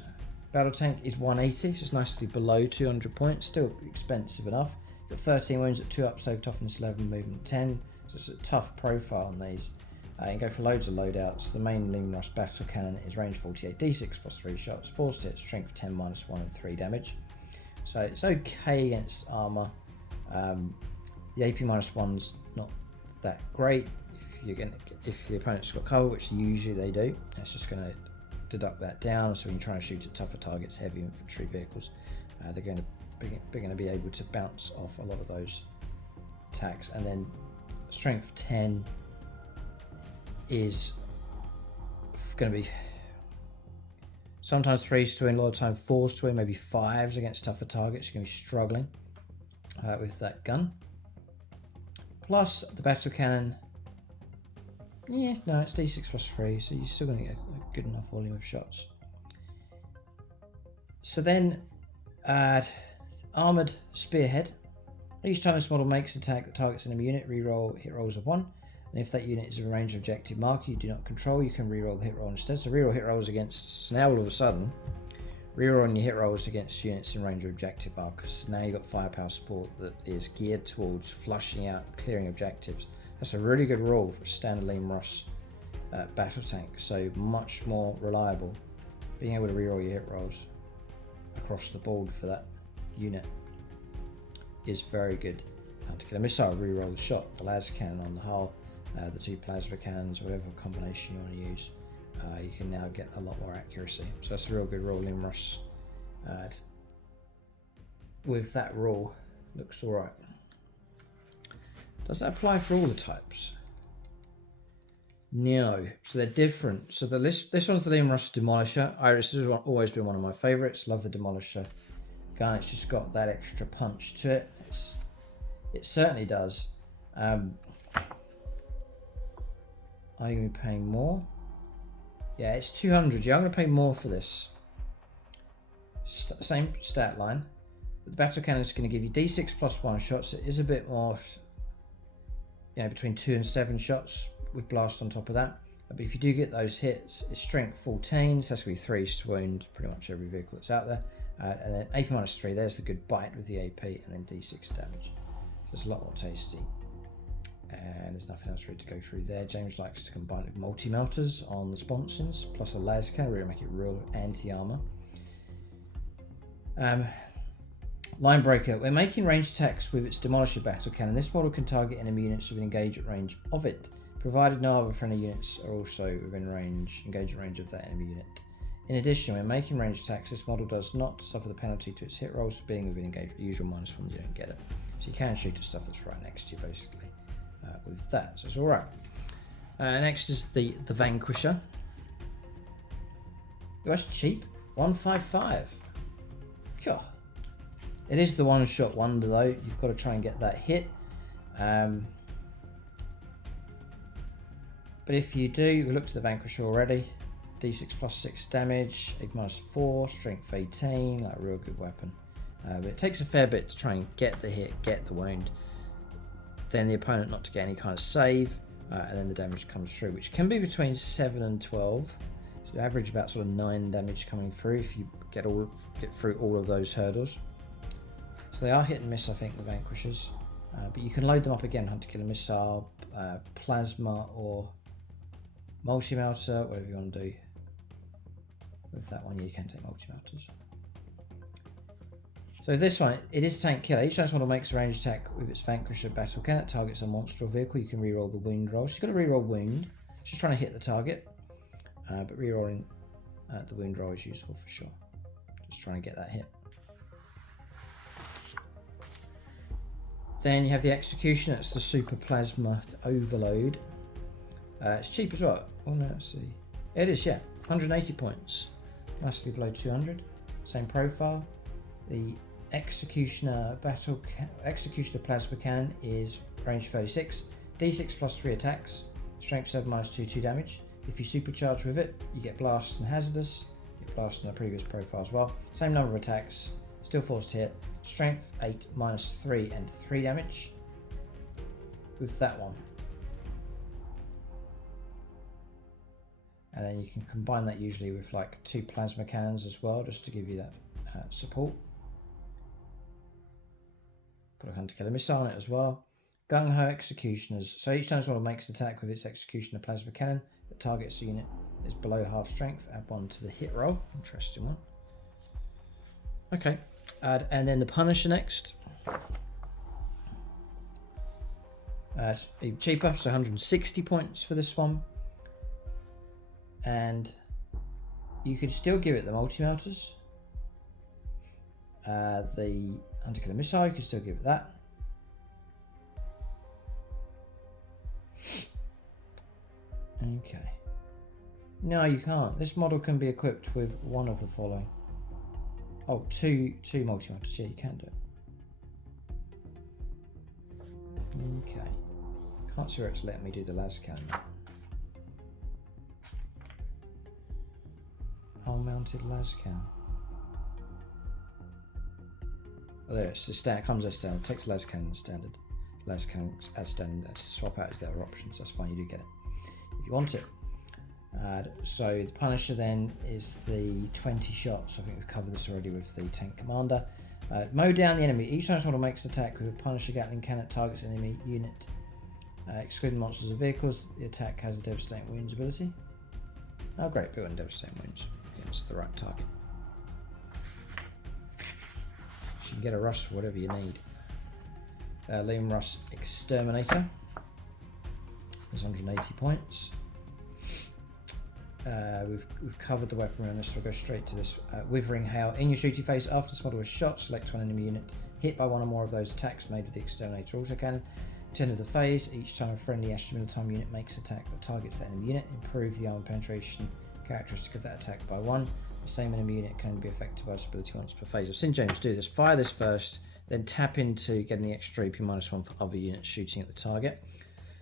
battle tank is 180, so it's nicely below 200 points. Still expensive enough. You've got 13 wounds at 2 up, save, toughness 11, movement 10. So it's a tough profile on these. You can go for loads of loadouts. The main Liam Russ battle cannon is range 48, d6 plus 3 shots, 4 hits, strength 10 -1 and 3 damage. So it's okay against armor. The AP -1's not that great. If the opponent's got cover, which usually they do, it's just going to deduct that down. So when you try and shoot at tougher targets, heavy infantry vehicles, they're going to be able to bounce off a lot of those attacks. And then strength 10 is going to be sometimes 3s to win, a lot of time 4s to win, maybe 5s against tougher targets. You're going to be struggling with that gun. Plus the battle cannon. Yeah, no, it's d6 plus 3, so you're still going to get a good enough volume of shots. So then, armoured spearhead. Each time this model makes an attack that targets an enemy unit, reroll hit rolls of 1. And if that unit is a range objective marker you do not control, you can reroll the hit roll instead. So reroll hit rolls against. So now all of a sudden, rerolling your hit rolls against units in range of objective markers. So now you've got firepower support that is geared towards flushing out, clearing objectives. That's a really good rule for a standard Liam Russ battle tank. So much more reliable. Being able to reroll your hit rolls across the board for that unit is very good. Anti-killer missile, reroll the shot, the las cannon on the hull, the 2 plasma cannons, whatever combination you want to use. You can now get a lot more accuracy. So that's a real good rule. Liam Russ with that rule looks alright. Does that apply for all the types? No. So they're different. So this one's the Liam Russ Demolisher. This has always been one of my favourites. Love the Demolisher gun. It's just got that extra punch to it. It certainly does. Are you going to be paying more? Yeah, it's 200. Yeah, I'm going to pay more for this. Same stat line. But the battle cannon is going to give you d6 plus 1 shots. It is a bit more, between 2 and 7 shots with blast on top of that. But if you do get those hits, it's strength 14. So that's going to be 3s to wound pretty much every vehicle that's out there. And then AP -3, there's the good bite with the AP, and then d6 damage. So it's a lot more tasty. And there's nothing else really to go through there. James likes to combine it with multi-melters on the sponsons, plus a las cannon, really make it real anti-armor. Line breaker. When making ranged attacks with its Demolisher battle cannon, this model can target enemy units within engagement range of it, provided no other friendly units are also within engagement range of that enemy unit. In addition, when making ranged attacks, this model does not suffer the penalty to its hit rolls for being within engagement. The usual -1, you don't get it. So you can shoot at stuff that's right next to you, basically, with that. So it's alright. Next is the Vanquisher. That's cheap. 155. God. It is the one-shot wonder, though. You've got to try and get that hit. But if you do, we looked at the Vanquisher already. D6 plus 6 damage, 8 minus 4, strength 18, like a real good weapon. But it takes a fair bit to try and get the hit, get the wound. Then the opponent not to get any kind of save, and then the damage comes through, which can be between 7 and 12. So average about sort of 9 damage coming through if you get through all of those hurdles. So they are hit and miss, I think, the Vanquishers. But you can load them up again, Hunter-Killer Missile, Plasma, or Multi-Melter, whatever you want to do. With that one, you can take Multi-Melters. So this one, it is Tank Killer. Each time this model makes a ranged attack with its Vanquisher battle cannon that targets a monster or vehicle, you can reroll the wound roll. So you've got to reroll wound. It's just trying to hit the target. But rerolling the wound roll is useful for sure. Just trying to get that hit. Then you have the Execution. That's the Super Plasma Overload. It's cheap as well. Oh no, let's see. It is, yeah. 180 points. Nicely below 200. Same profile. The Executioner Plasma Cannon is range 36. D6 plus 3 attacks. Strength 7 minus 2 damage. If you supercharge with it, you get Blast and Hazardous. You get Blast in a previous profile as well. Same number of attacks. Still forced to hit. Strength 8 minus 3 and 3 damage. With that one. And then you can combine that usually with like 2 plasma cannons as well, just to give you that support. Put a Hunter-Killer Missile on it as well. Gung-Ho Executioners. So each time this one makes an attack with its Executioner Plasma Cannon that targets a unit is below half strength, add 1 to the hit roll. Interesting one. Okay, and then the Punisher next. Even cheaper, so 160 points for this one. And you could still give it the Multi-Melters. The Hunter-Killer Missile, you could still give it that. Okay. No, you can't. This model can be equipped with one of the following. Oh, two Multi-Melters. Yeah, you can do it. Okay. Can't see where it's letting me do the Lascan. Hull-mounted Lascan. Oh, there it's the standard. Comes as standard. Takes Lascan as standard. Lascan as standard. To swap out as there are options. That's fine. You do get it if you want it. So the Punisher then is the 20 shots. I think we've covered this already with the Tank Commander. Mow down the enemy. Each time this model makes an attack with a Punisher Gatling cannon, targets an enemy unit, excluding monsters or vehicles. The attack has a devastating wounds ability. Oh great, built-in devastating wounds against the right target. You can get a Russ for whatever you need. Liam Russ Exterminator. There's 180 points. We've covered the weapon runner, so we'll go straight to this. Withering Hail. In your shooting phase, after this model is shot, select one enemy unit hit by one or more of those attacks made with the Exterminator autocannon. At the end of the phase, each time a friendly Astra Militarum unit makes an attack that targets that enemy unit, improve the armor penetration characteristic of that attack by 1. The same enemy unit can be affected by this ability once per phase. I've seen James do this. Fire this first, then tap into getting the extra AP -1 for other units shooting at the target.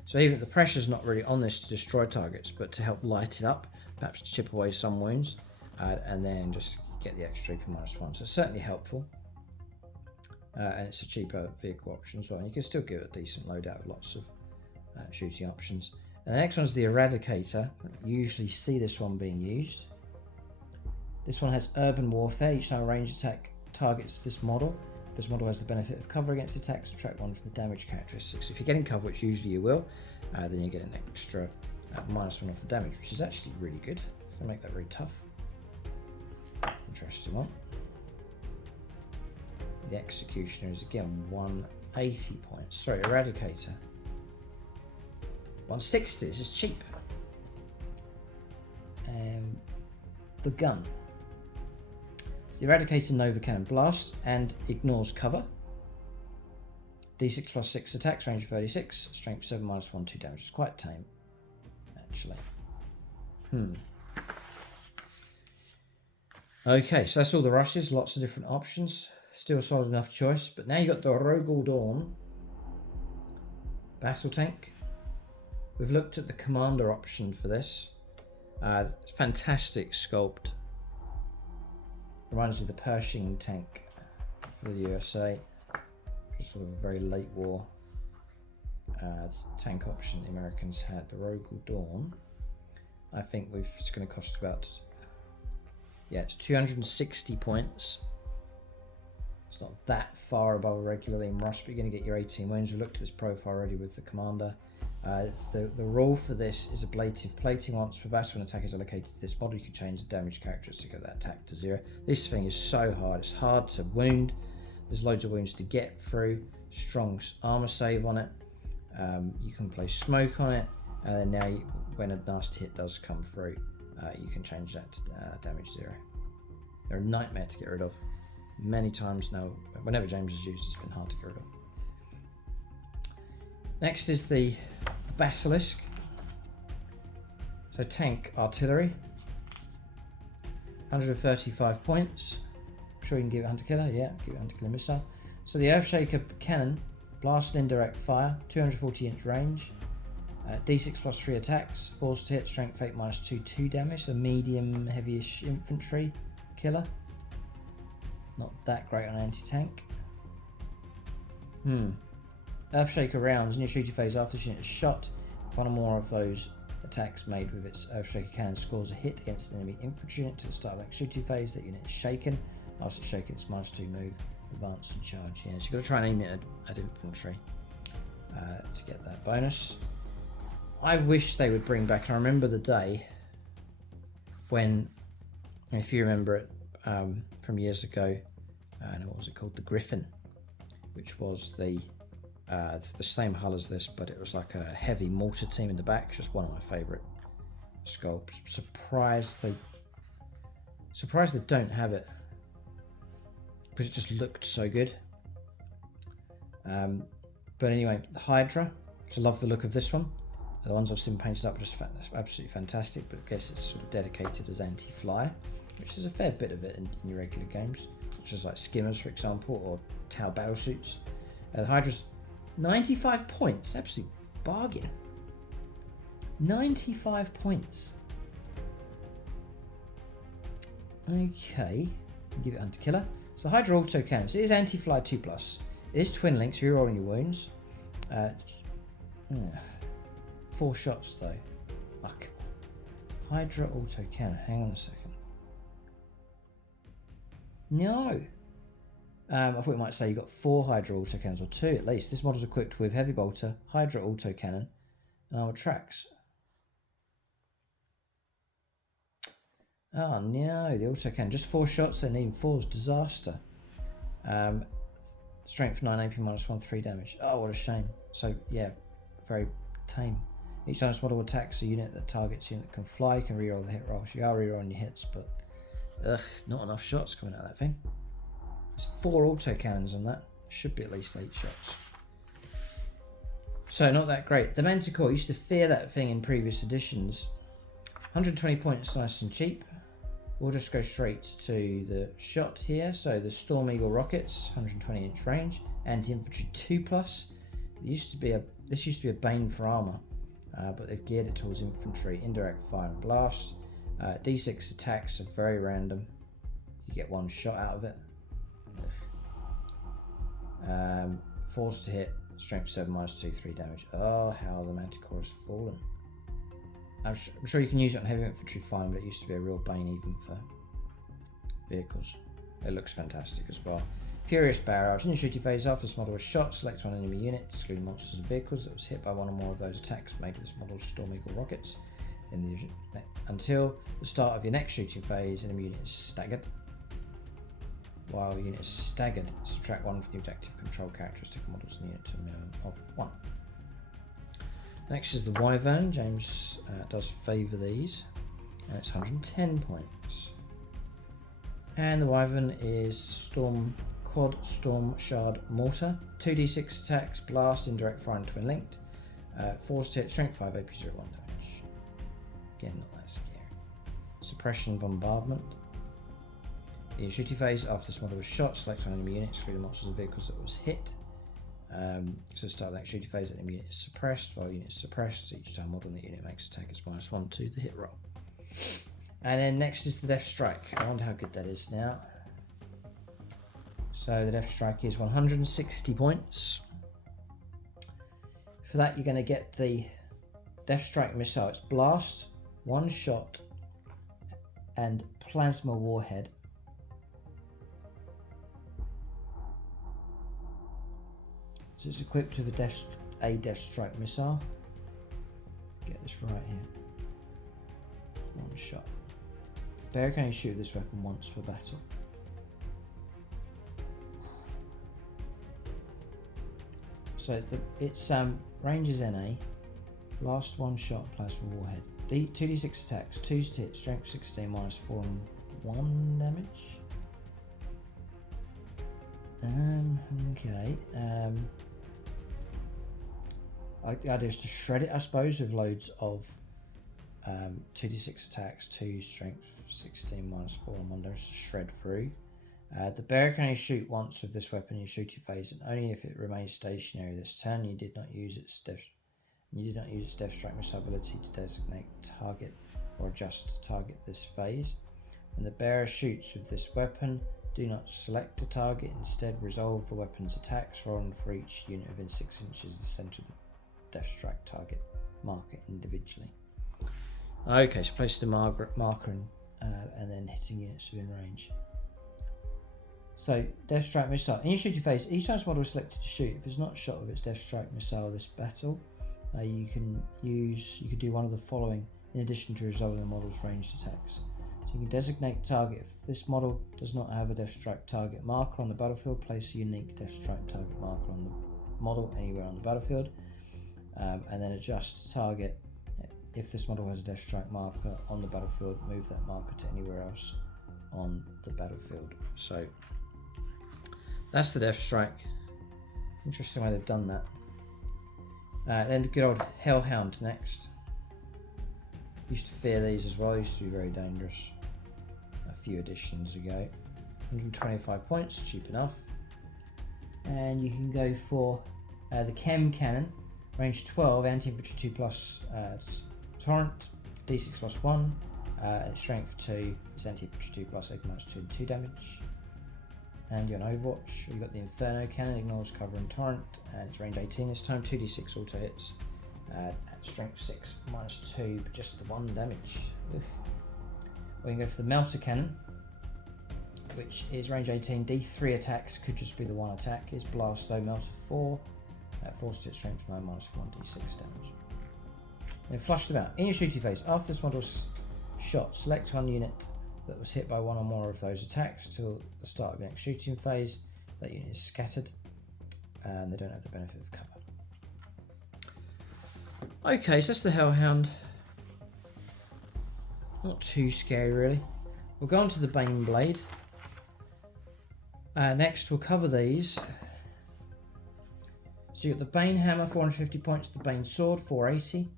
So even the pressure's not really on this to destroy targets, but to help light it up, perhaps to chip away some wounds, and then just get the extra AP -1. So it's certainly helpful. And it's a cheaper vehicle option as well. And you can still give it a decent loadout with lots of shooting options. And the next one's the Eradicator. You usually see this one being used. This one has Urban Warfare. Each time a ranged attack targets this model, this model has the benefit of cover against attacks. Subtract 1 from the damage characteristics. If you're getting cover, which usually you will, then you get an extra -1 off the damage, which is actually really good. It's going to make that very tough. Interesting one. The Executioner is again 180 points. Sorry, Eradicator. 160. This is cheap. The gun. It's the Eradicator Nova Cannon Blast and ignores cover. D6 plus 6 attacks, range 36, strength 7 -1, 2 damage. It's quite tame, actually. Okay, so that's all the rushes, lots of different options. Still a solid enough choice, but now you've got the Rogel Dawn. battle tank. We've looked at the commander option for this. It's fantastic sculpt. Reminds me of the Pershing tank for the USA. Just sort of a very late war tank option the Americans had. The Rogal Dawn. I think it's going to cost about, it's 260 points. It's not that far above a regular in Rust, but you're going to get your 18 wounds. We looked at this profile already with the commander. The rule for this is ablative plating. Once per battle, an attack is allocated to this model, you can change the damage characteristic of that attack to 0. This thing is so hard. It's hard to wound. There's loads of wounds to get through. Strong armor save on it. You can place smoke on it, and then now when a nasty hit does come through, you can change that to damage 0. They're a nightmare to get rid of. Many times now, whenever James has used, it's been hard to get rid of. Next is the Basilisk. So tank artillery, 135 points. I'm sure you can give it Hunter Killer. Yeah, give it Hunter Killer missile. So the Earthshaker cannon, blast and indirect fire, 240 inch range, d6 plus 3 attacks, force to hit, strength 8 minus 2 damage. So medium heavyish infantry killer. Not that great on anti-tank. Earthshaker rounds in your shooting phase after the unit is shot. If one or more of those attacks made with its Earthshaker cannon scores a hit against an enemy infantry unit to the start of the next shooting phase, that unit is shaken. After it's shaken, it's minus 2 move, advance and charge. Yeah, so you've got to try and aim it at infantry to get that bonus. I wish they would bring back, I remember the day when, if you remember it from years ago, what was it called? The Griffin, which was the same hull as this, but it was like a heavy mortar team in the back. Just one of my favourite sculpts. Surprised they don't have it, because it just looked so good. But anyway, the Hydra. I love the look of this one. The ones I've seen painted up are just absolutely fantastic, but I guess it's sort of dedicated as anti-fly, which is a fair bit of it in your regular games, such as like skimmers, for example, or Tau battlesuits. The Hydra's 95 points, absolute bargain. 95 points. Okay, give it Hunter Killer. So Hydra auto cannon. So it is anti-fly 2+. It is twin links, so you're rolling your wounds. 4 shots though. Fuck. Hydra auto cannon. Hang on a second. No. I thought it might say you got 4 Hydra autocannons, or 2 at least. This model's equipped with Heavy Bolter, Hydra autocannon, and armored tracks. Oh no, the autocannon. Just 4 shots, then even 4's disaster. Strength 9 AP minus 1, 3 damage. Oh, what a shame. So yeah, very tame. Each time this model attacks a unit that targets a unit that can fly, you can reroll the hit rolls. You are rerolling your hits, but not enough shots coming out of that thing. There's 4 autocannons on that. Should be at least 8 shots. So not that great. The Manticore, used to fear that thing in previous editions. 120 points, nice and cheap. We'll just go straight to the shot here. So the Storm Eagle rockets, 120 inch range, anti-infantry 2+. This used to be a bane for armor, but they've geared it towards infantry, indirect fire and blast. D6 attacks are very random. You get 1 shot out of it. Force to hit, strength 7 minus 2, 3 damage. Oh, how the Manticore has fallen. I'm sure you can use it on heavy infantry fine, but it used to be a real bane even for vehicles. It looks fantastic as well. Furious Barrage. In your shooting phase, after this model was shot, select one enemy unit, excluding monsters and vehicles that was hit by one or more of those attacks made with this model's Storm Eagle rockets. Until the start of your next shooting phase, enemy unit is staggered. While the unit is staggered, subtract 1 from the objective control characteristic models in the unit to a minimum of 1. Next is the Wyvern. James does favour these, and it's 110 points. And the Wyvern is Quad Storm Shard Mortar, 2d6 attacks, blast, indirect fire and twin linked, force to hit, strength 5, AP 0, 1 damage. Again, not that scary. Suppression Bombardment. In your shooting phase, after this model was shot, select one enemy unit, excluding monsters and vehicles that was hit. So start the next shooting phase, the enemy unit is suppressed. While unit is suppressed, each time model in the unit makes attack is -1 to the hit roll. And then next is the Death Strike. I wonder how good that is now. So the Death Strike is 160 points. For that, you're going to get the Death Strike missile. It's blast, one shot, and plasma warhead. So it's equipped with a Death Strike missile. Get this right here. One shot. Bear can only shoot this weapon once per battle. So its range is NA. Last one shot, plasma warhead. 2d6 attacks, 2 hit, strength 16, -4 and 1 damage. Okay. I'd just to shred it, I suppose, with loads of 2d6 attacks, 2 strength 16, -4 and 1 damage to shred through. The bearer can only shoot once with this weapon in your shooting phase, and only if it remains stationary this turn. You did not use its Death Strike missile ability to designate target or adjust to target this phase. When the bearer shoots with this weapon, do not select a target. Instead, resolve the weapon's attacks, rolling for each unit within 6 inches of the centre of the Death Strike target marker individually. Okay, so place the marker and then hitting units within range. So, Death Strike missile. In your shooting phase, each time this model is selected to shoot, if it's not shot with its Death Strike missile this battle, you can do one of the following in addition to resolving the model's ranged attacks. So you can designate target. If this model does not have a Death Strike target marker on the battlefield, place a unique Death Strike target marker on the model anywhere on the battlefield, and then adjust target. If this model has a Death Strike marker on the battlefield, move that marker to anywhere else on the battlefield. So that's the Death Strike. Interesting way they've done that. Then the good old Hellhound next. Used to fear these as well, used to be very dangerous a few editions ago. 125 points, cheap enough. And you can go for the Chem Cannon, range 12, anti-infantry 2 plus torrent, d6 plus 1, and strength 2, it's anti-infantry 2 plus 8 minus 2 and 2 damage. And you're on Overwatch. You've got the Inferno Cannon, ignores cover and torrent, and it's range 18 this time, 2d6 auto hits, at strength 6 minus 2, but just the 1 damage. Ugh. We can go for the Melter Cannon, which is range 18, d3 attacks, could just be the 1 attack, is blast, so Melter 4, at 4 hit strength 9 minus 1 d6 damage. Then flush them out. In your shooting phase, after this model's shot, select one unit that was hit by one or more of those attacks till the start of the next shooting phase. That unit is scattered and they don't have the benefit of cover. Okay, so that's the Hellhound. Not too scary really. We'll go on to the Bane Blade. Next we'll cover these. So you've got the Bane Hammer, 450 points, the Bane Sword, 480.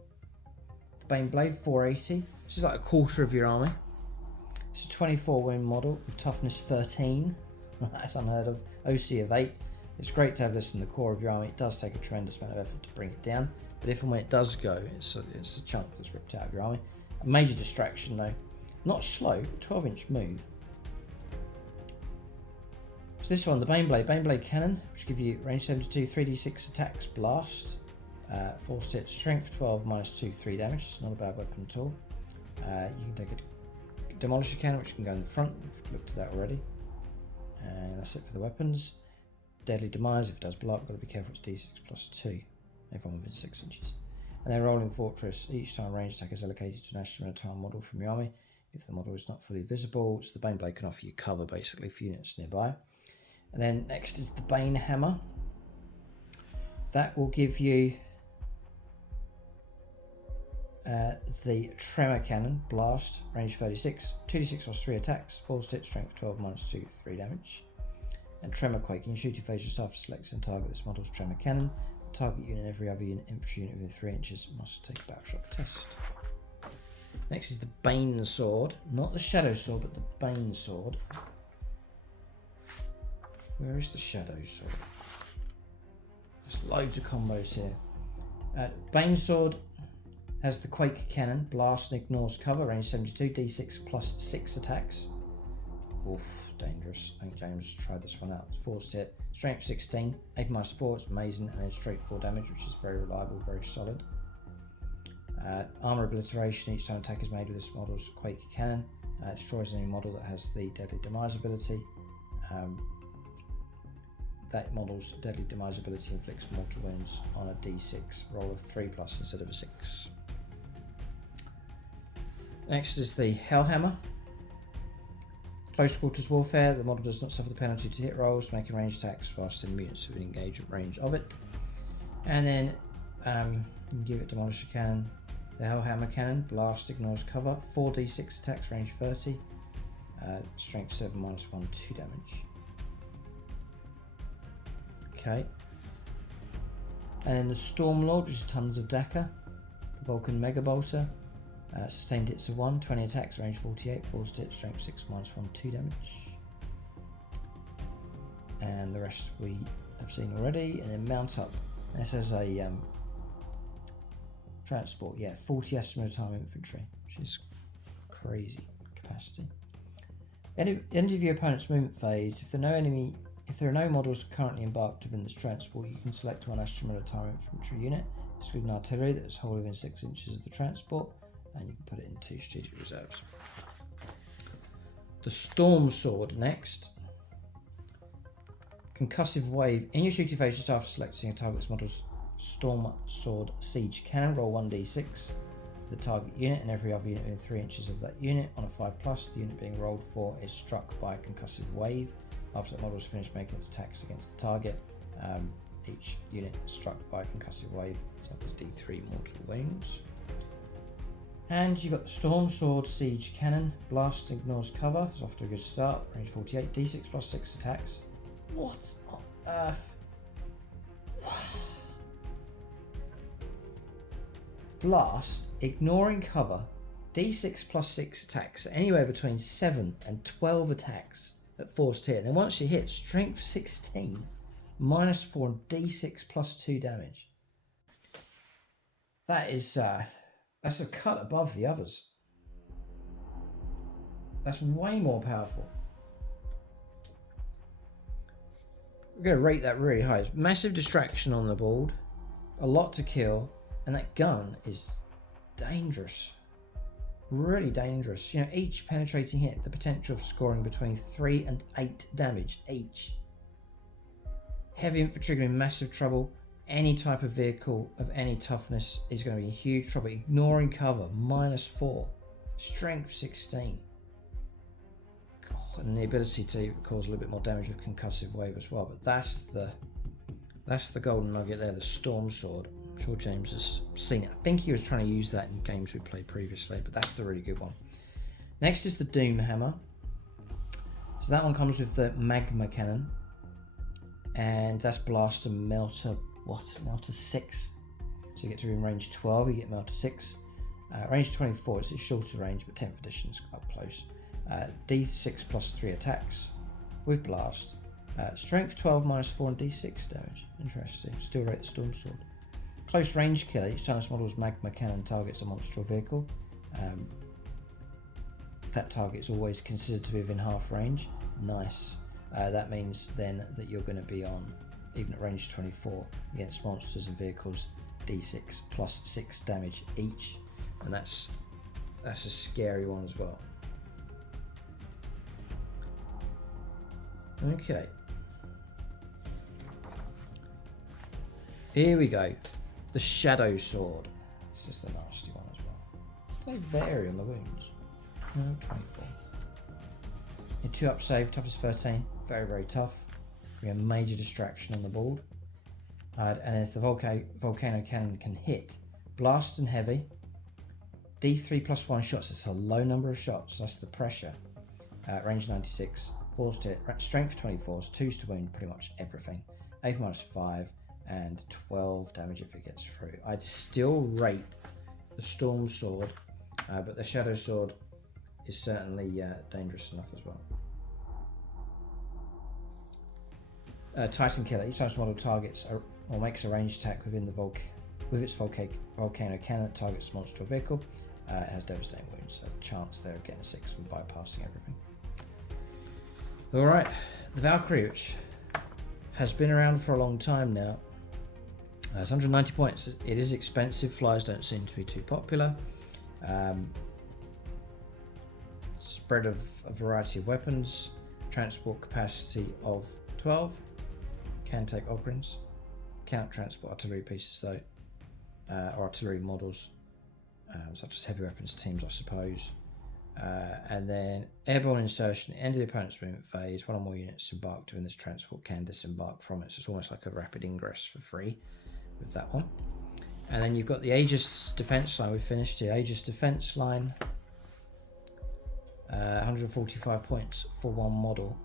The Bane Blade, 480. This is like a quarter of your army. It's a 24 win model with toughness 13. That's unheard of. OC of 8. It's great to have this in the core of your army. It does take a tremendous amount of effort to bring it down, but if and when it does go, it's a chunk that's ripped out of your army. A major distraction though. Not slow, 12-inch move. So this one, the Bane Blade Cannon, which give you range 72, 3d6 attacks, blast, 4 hit, strength 12, minus 2, 3 damage. It's not a bad weapon at all. You can take a Demolisher Cannon, which can go in the front. We've looked at that already. And that's it for the weapons. Deadly Demise, if it does blow up, got to be careful, it's d6 plus 2. Everyone within 6 inches. And then Rolling Fortress, each time range attack is allocated to an Astra Militarum model from your army. If the model is not fully visible, so the Bane Blade can offer you cover basically for units nearby. And then next is the Bane Hammer. That will give you the Tremor Cannon, blast, range 36, 2d6 plus 3 attacks, 4 hit, strength 12, minus 2, 3 damage. And Tremor Quake, in your shooting phase, just after selecting target this model's Tremor Cannon, the target unit and every other infantry unit within 3 inches must take a battle shock test. Next is the Bane Sword, not the Shadow Sword, but the Bane Sword. Where is the Shadow Sword? There's loads of combos here. Banesword has the Quake Cannon, blast and ignores cover, range 72, d6 plus 6 attacks. Oof, dangerous. I think James tried this one out. Forced hit, strength 16, 8 minus 4, it's amazing, and then straight 4 damage, which is very reliable, very solid. Armor obliteration, each time attack is made with this model's Quake Cannon. Destroys any model that has the deadly demise ability. That model's deadly demise ability inflicts mortal wounds on a d6 roll of 3+ instead of a 6. Next is the Hellhammer. Close quarters warfare, the model does not suffer the penalty to hit rolls, making ranged attacks whilst in mutants within engagement range of it. And then you can give it Demolisher Cannon. The Hellhammer Cannon, blast ignores cover, 4d6 attacks, range 30, strength 7 minus 1, 2 damage. Okay. And then the Stormlord, which is tons of Dakka. The Vulcan Mega Bolter, sustained hits of 1, 20 attacks, range 48, forced hit, strength 6 minus 1, 2 damage. And the rest we have seen already. And then Mount Up. This has a transport, 40 Astra Militarum Infantry, which is crazy capacity. End of your opponent's movement phase. If there are no models currently embarked within this transport, you can select one Astra Militarum Infantry unit, excluding artillery that is wholly within 6 inches of the transport, and you can put it in 2 strategic reserves. The Storm Sword next. Concussive Wave. In your shooting phase, just after selecting a target's model's Storm Sword Siege Cannon, roll 1d6 for the target unit and every other unit within 3 inches of that unit. On a 5+, the unit being rolled for is struck by a concussive wave. After the model is finished making its attacks against the target, each unit struck by a concussive wave suffers d3 mortal wounds. And you've got the Storm Sword Siege Cannon, blast ignores cover, it's off to a good start, range 48, d6 plus 6 attacks. What on earth? Blast, ignoring cover, d6 plus 6 attacks, anywhere between 7 and 12 attacks at forced hit. And then once you hit, strength 16, minus 4 and d6 plus 2 damage. That is, that's a cut above the others. That's way more powerful. We're going to rate that really high. It's massive distraction on the board, a lot to kill, and that gun is dangerous. Really dangerous. You know, each penetrating hit, the potential of scoring between 3 and 8 damage each. Heavy infantry going to be in massive trouble. Any type of vehicle of any toughness is going to be in huge trouble. Ignoring cover, minus 4. Strength 16. God, and the ability to cause a little bit more damage with concussive wave as well. But that's the golden nugget there, the Storm Sword. I'm sure James has seen it. I think he was trying to use that in games we played previously, but that's the really good one. Next is the Doom Hammer. So that one comes with the Magma Cannon, and that's blast and melter. Melter 6. So you get to be in range 12, you get melter 6. Range 24, it's a shorter range, but 10th edition's up close. D6 plus 3 attacks with blast. Strength 12 minus 4 and d6 damage. Interesting. Still rate the Storm Sword. Close range killer. Each time this model's Magma Cannon targets a monster or vehicle, that target is always considered to be within half range. Nice. That means then that you're going to be on, even at range 24, against monsters and vehicles, d6 plus 6 damage each, and that's a scary one as well. Okay, here we go. The Shadow Sword. This is the nasty one as well. They vary on the wounds. 24. Your 2-up save, toughness 13. Very, very tough. We have major distraction on the board. And if the Volcano Cannon can hit, blast and heavy, D3 plus 1 shots. It's a low number of shots. That's the pressure. Range 96. Forced hit. Strength 24. 2s to wound pretty much everything. 8 minus 5. And 12 damage if it gets through. I'd still rate the Storm Sword, but the Shadow Sword is certainly dangerous enough as well. Titan Killer. Each time this model targets or makes a ranged attack within the with its volcano cannon that targets a monster or vehicle. It has devastating wounds, so chance there of getting 6 and bypassing everything. Alright, the Valkyrie, which has been around for a long time now. It's 190 points. It is expensive. Flyers don't seem to be too popular. Spread of a variety of weapons. Transport capacity of 12. Can take Ogrins. Cannot transport artillery pieces though, or artillery models, such as heavy weapons teams, I suppose. And then airborne insertion, end of the opponent's movement phase. One or more units embarked within this transport can disembark from it. So it's almost like a rapid ingress for free with that one. And then you've got the Aegis defense line. We finished the Aegis defense line. 145 points for one model.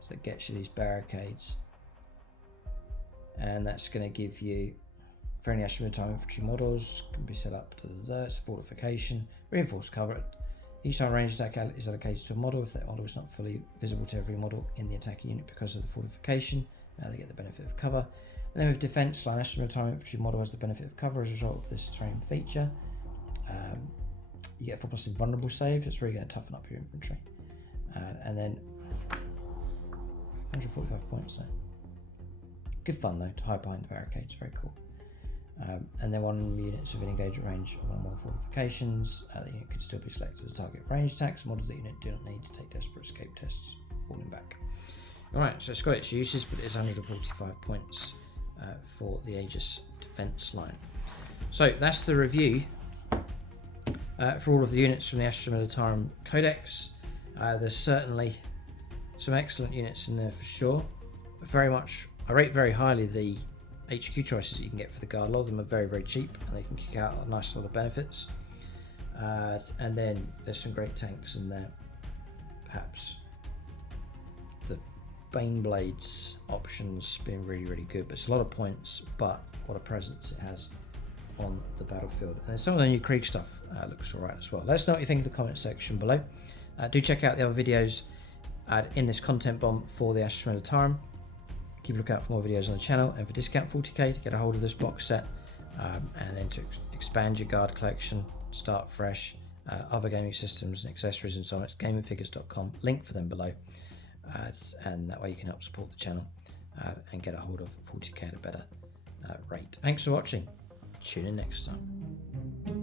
So that gets you these barricades. And that's going to give you, for any Astra Militarum infantry models, can be set up to it's a fortification, reinforced cover. Each time ranged attack is allocated to a model. If that model is not fully visible to every model in the attacking unit because of the fortification, they get the benefit of cover. And then with defense line, Astra Militarum infantry model has the benefit of cover as a result of this terrain feature. You get 4+ invulnerable save. It's really going to toughen up your infantry. And then 145 points there. Good fun though to hide behind the barricades. Very cool. And then 1 units of an engagement range of 1 or more fortifications. The unit can still be selected as a target for range attacks. Models that unit do not need to take desperate escape tests for falling back. Alright, so it's got its uses, but it's 145 points for the Aegis defense line. So that's the review for all of the units from the Astra Militarum Codex. There's certainly some excellent units in there for sure. I rate very highly the HQ choices that you can get for the guard. A lot of them are very, very cheap and they can kick out a nice lot of benefits. And then there's some great tanks in there. Perhaps the Baneblades options being really, really good. But it's a lot of points, but what a presence it has on the battlefield. And then some of the new Krieg stuff looks alright as well. Let us know what you think in the comment section below. Do check out the other videos in this content bomb for the Astra Militarum. Keep a lookout for more videos on the channel, and for discount 40k to get a hold of this box set, and then to expand your guard collection, start fresh, other gaming systems and accessories and so on. It's gamingfigures.com, link for them below, and that way you can help support the channel and get a hold of 40k at a better rate. Thanks for watching. Tune in next time.